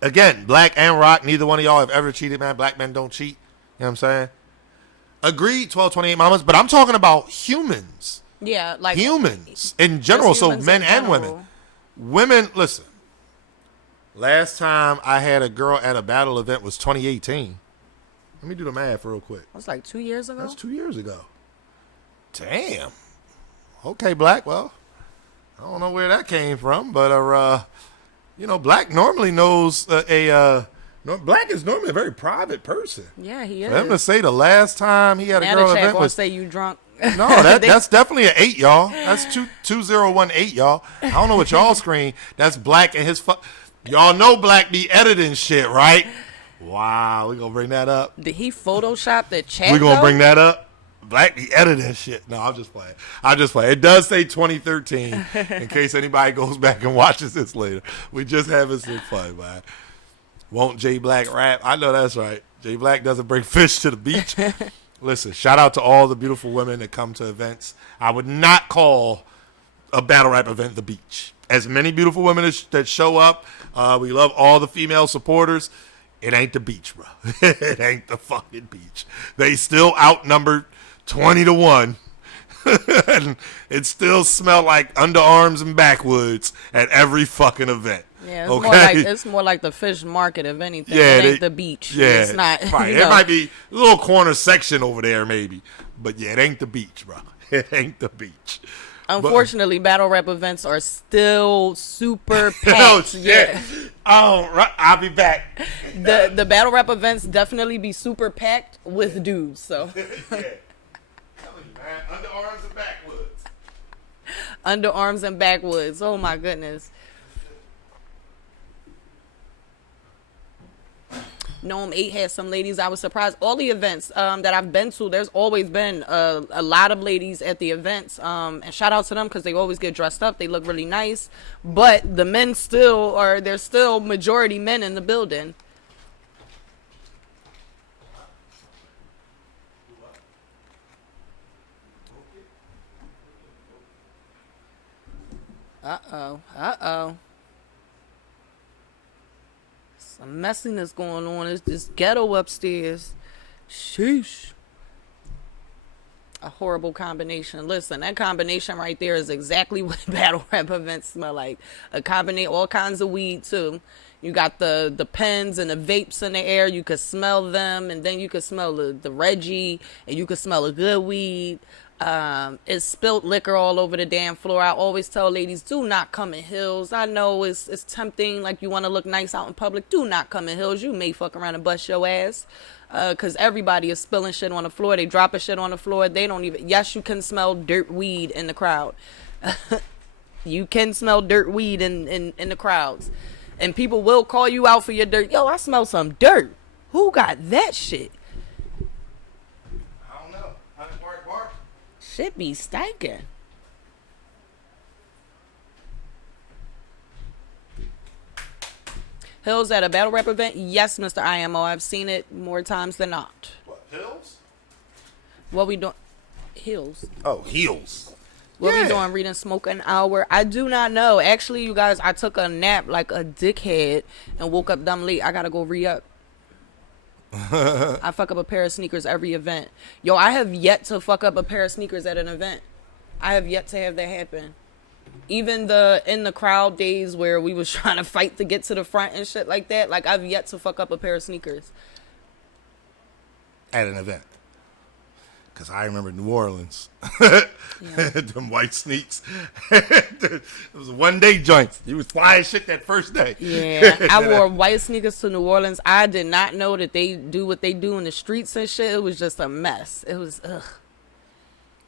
again, Black and Rock, neither one of y'all have ever cheated, man. Black men don't cheat. You know what I'm saying? Agreed, 1228 mamas, but I'm talking about humans. Yeah, like humans in general, so men and women. Women, listen. Last time I had a girl at a battle event was 2018. Let me do the math real quick. That's like 2 years ago? That's 2 years ago. Damn. Okay, Black. Well, I don't know where that came from, but you know, Black normally knows Black is normally a very private person. Yeah, he is. For him to say the last time he had a girl event was say you drunk. No, that's definitely an 8, y'all. That's 2018, y'all. I don't know what y'all screen. That's Black and his y'all know Black be editing shit, right? Wow, we gonna bring that up. Did he Photoshop the chat? We gonna bring that up. Black be editing shit. No, I'm just playing. It does say 2013 in case anybody goes back and watches this later. We just having some fun, man. Won't J Black rap? I know that's right. J Black doesn't bring fish to the beach. Listen, shout out to all the beautiful women that come to events. I would not call a battle rap event the beach. As many beautiful women that show up, we love all the female supporters. It ain't the beach, bro. It ain't the fucking beach. They still outnumbered 20-1. And it still smell like underarms and backwoods at every fucking event. Yeah, it's more like the fish market, if anything. Yeah, it ain't the beach. Yeah, it's not. Right. It might be a little corner section over there, maybe. But yeah, it ain't the beach, bro. It ain't the beach. Unfortunately, battle rap events are still super packed. Oh, yeah. Oh, right. I'll be back. The battle rap events definitely be super packed with dudes. So. Yeah. Tell you, man. Underarms and backwoods. Underarms and backwoods. Oh my goodness. Gnome 8 had some ladies. I was surprised. All the events that I've been to, there's always been a lot of ladies at the events. And shout out to them because they always get dressed up. They look really nice. But the men there's still majority men in the building. Uh-oh. Some messiness going on. It's this ghetto upstairs. Sheesh. A horrible combination. Listen, that combination right there is exactly what battle rap events smell like. All kinds of weed too. You got the pens and the vapes in the air. You could smell them, and then you could smell the Reggie, and you could smell a good weed. It's spilt liquor all over the damn floor. I always tell ladies, do not come in heels. I know it's tempting, like you want to look nice out in public. Do not come in heels. You may fuck around and bust your ass. Because everybody is spilling shit on the floor. They dropping shit on the floor. They don't even... Yes, you can smell dirt weed in the crowd. You can smell dirt weed in the crowds. And people will call you out for your dirt. Yo, I smell some dirt. Who got that shit? I don't know. Bark. Shit be stinking. Hills at a battle rap event? Yes, Mr. IMO. I've seen it more times than not. What, Hills? What we doing? Hills. Oh, Heels. What we doing? Reading Smoke an hour? I do not know. Actually, you guys, I took a nap like a dickhead and woke up dumb late. I gotta go re-up. I fuck up a pair of sneakers every event. Yo, I have yet to fuck up a pair of sneakers at an event. I have yet to have that happen. Even the in the crowd days where we was trying to fight to get to the front and shit like that, like I've yet to fuck up a pair of sneakers. At an event. Because I remember New Orleans. Them white sneaks. It was a one-day joint. You was flying shit that first day. Yeah, I wore white sneakers to New Orleans. I did not know that they do what they do in the streets and shit. It was just a mess. It was, ugh.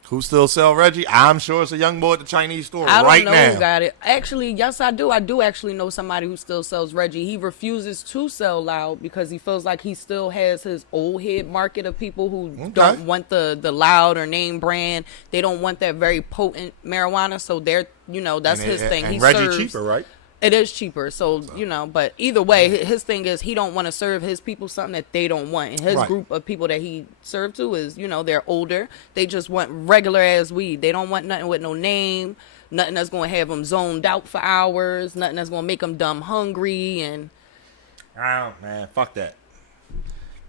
Who still sell Reggie? I'm sure it's a young boy at the Chinese store right now. I don't know who got it. Actually, yes, I do. I do actually know somebody who still sells Reggie. He refuses to sell Loud because he feels like he still has his old head market of people who don't want the Loud or name brand. They don't want that very potent marijuana. So they're, that's his thing. And he Reggie serves, cheaper, right? It is cheaper, so but either way, his thing is he don't want to serve his people something that they don't want. And his group of people that he served to is, they're older. They just want regular ass weed. They don't want nothing with no name, nothing that's going to have them zoned out for hours, nothing that's going to make them dumb hungry. And oh man, fuck that.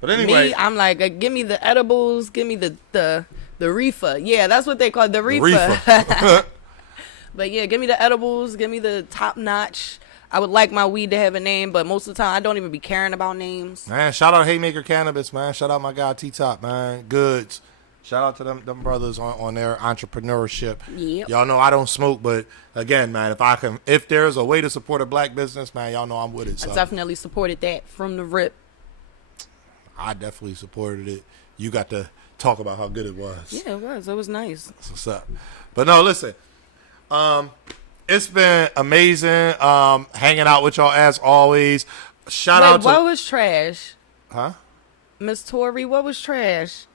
But anyway, me, I'm like, give me the edibles, give me the reefer. Yeah, that's what they call it, the reefer. But yeah, give me the edibles, give me the top notch. I would like my weed to have a name, but most of the time I don't even be caring about names. Man, shout out Haymaker Cannabis, man. Shout out my guy T-Top, man. Goods. Shout out to them brothers on their entrepreneurship. Yep. Y'all know I don't smoke, but again, man, if there's a way to support a black business, man, y'all know I'm with it. So. I definitely supported that from the rip. I definitely supported it. You got to talk about how good it was. Yeah, it was. It was nice. That's what's up. But no, listen. It's been amazing hanging out with y'all as always. Shout out to what was trash? Huh? Miss Tori, what was trash?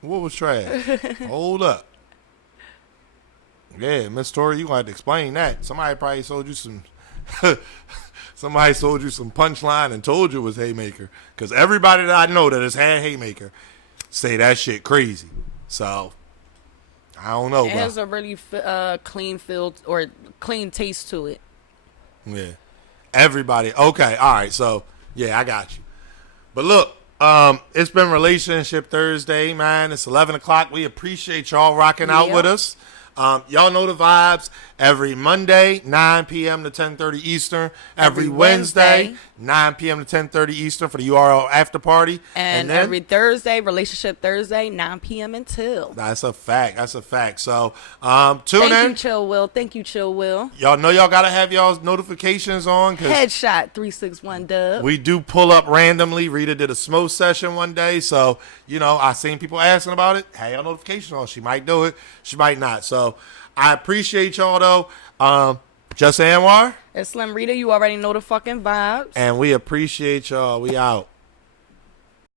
What was trash? Hold up. Yeah, Miss Tori, you gonna have to explain that. Somebody probably sold you some punchline and told you it was Haymaker. Cause everybody that I know that has had Haymaker say that shit crazy. So I don't know. It has a really clean feel or clean taste to it. Yeah. Everybody. Okay. All right. So, yeah, I got you. But look, it's been Relationship Thursday, man. It's 11 o'clock. We appreciate y'all rocking out with us. Y'all know the vibes. Every Monday, 9 p.m. to 10:30 Eastern. Every Wednesday, 9 p.m. to 10:30 Eastern for the URL after party. And then, every Thursday, Relationship Thursday, 9 p.m. until. That's a fact. That's a fact. So, tune in. Thank you, Chill Will. Thank you, Chill Will. Y'all know y'all got to have y'all's notifications on. Headshot 361 Dub. We do pull up randomly. Rita did a smoke session one day. So, I seen people asking about it. Have y'all notifications on. She might do it. She might not. So, I appreciate y'all, though. Just Anwar. It's Slim Rita. You already know the fucking vibes. And we appreciate y'all. We out.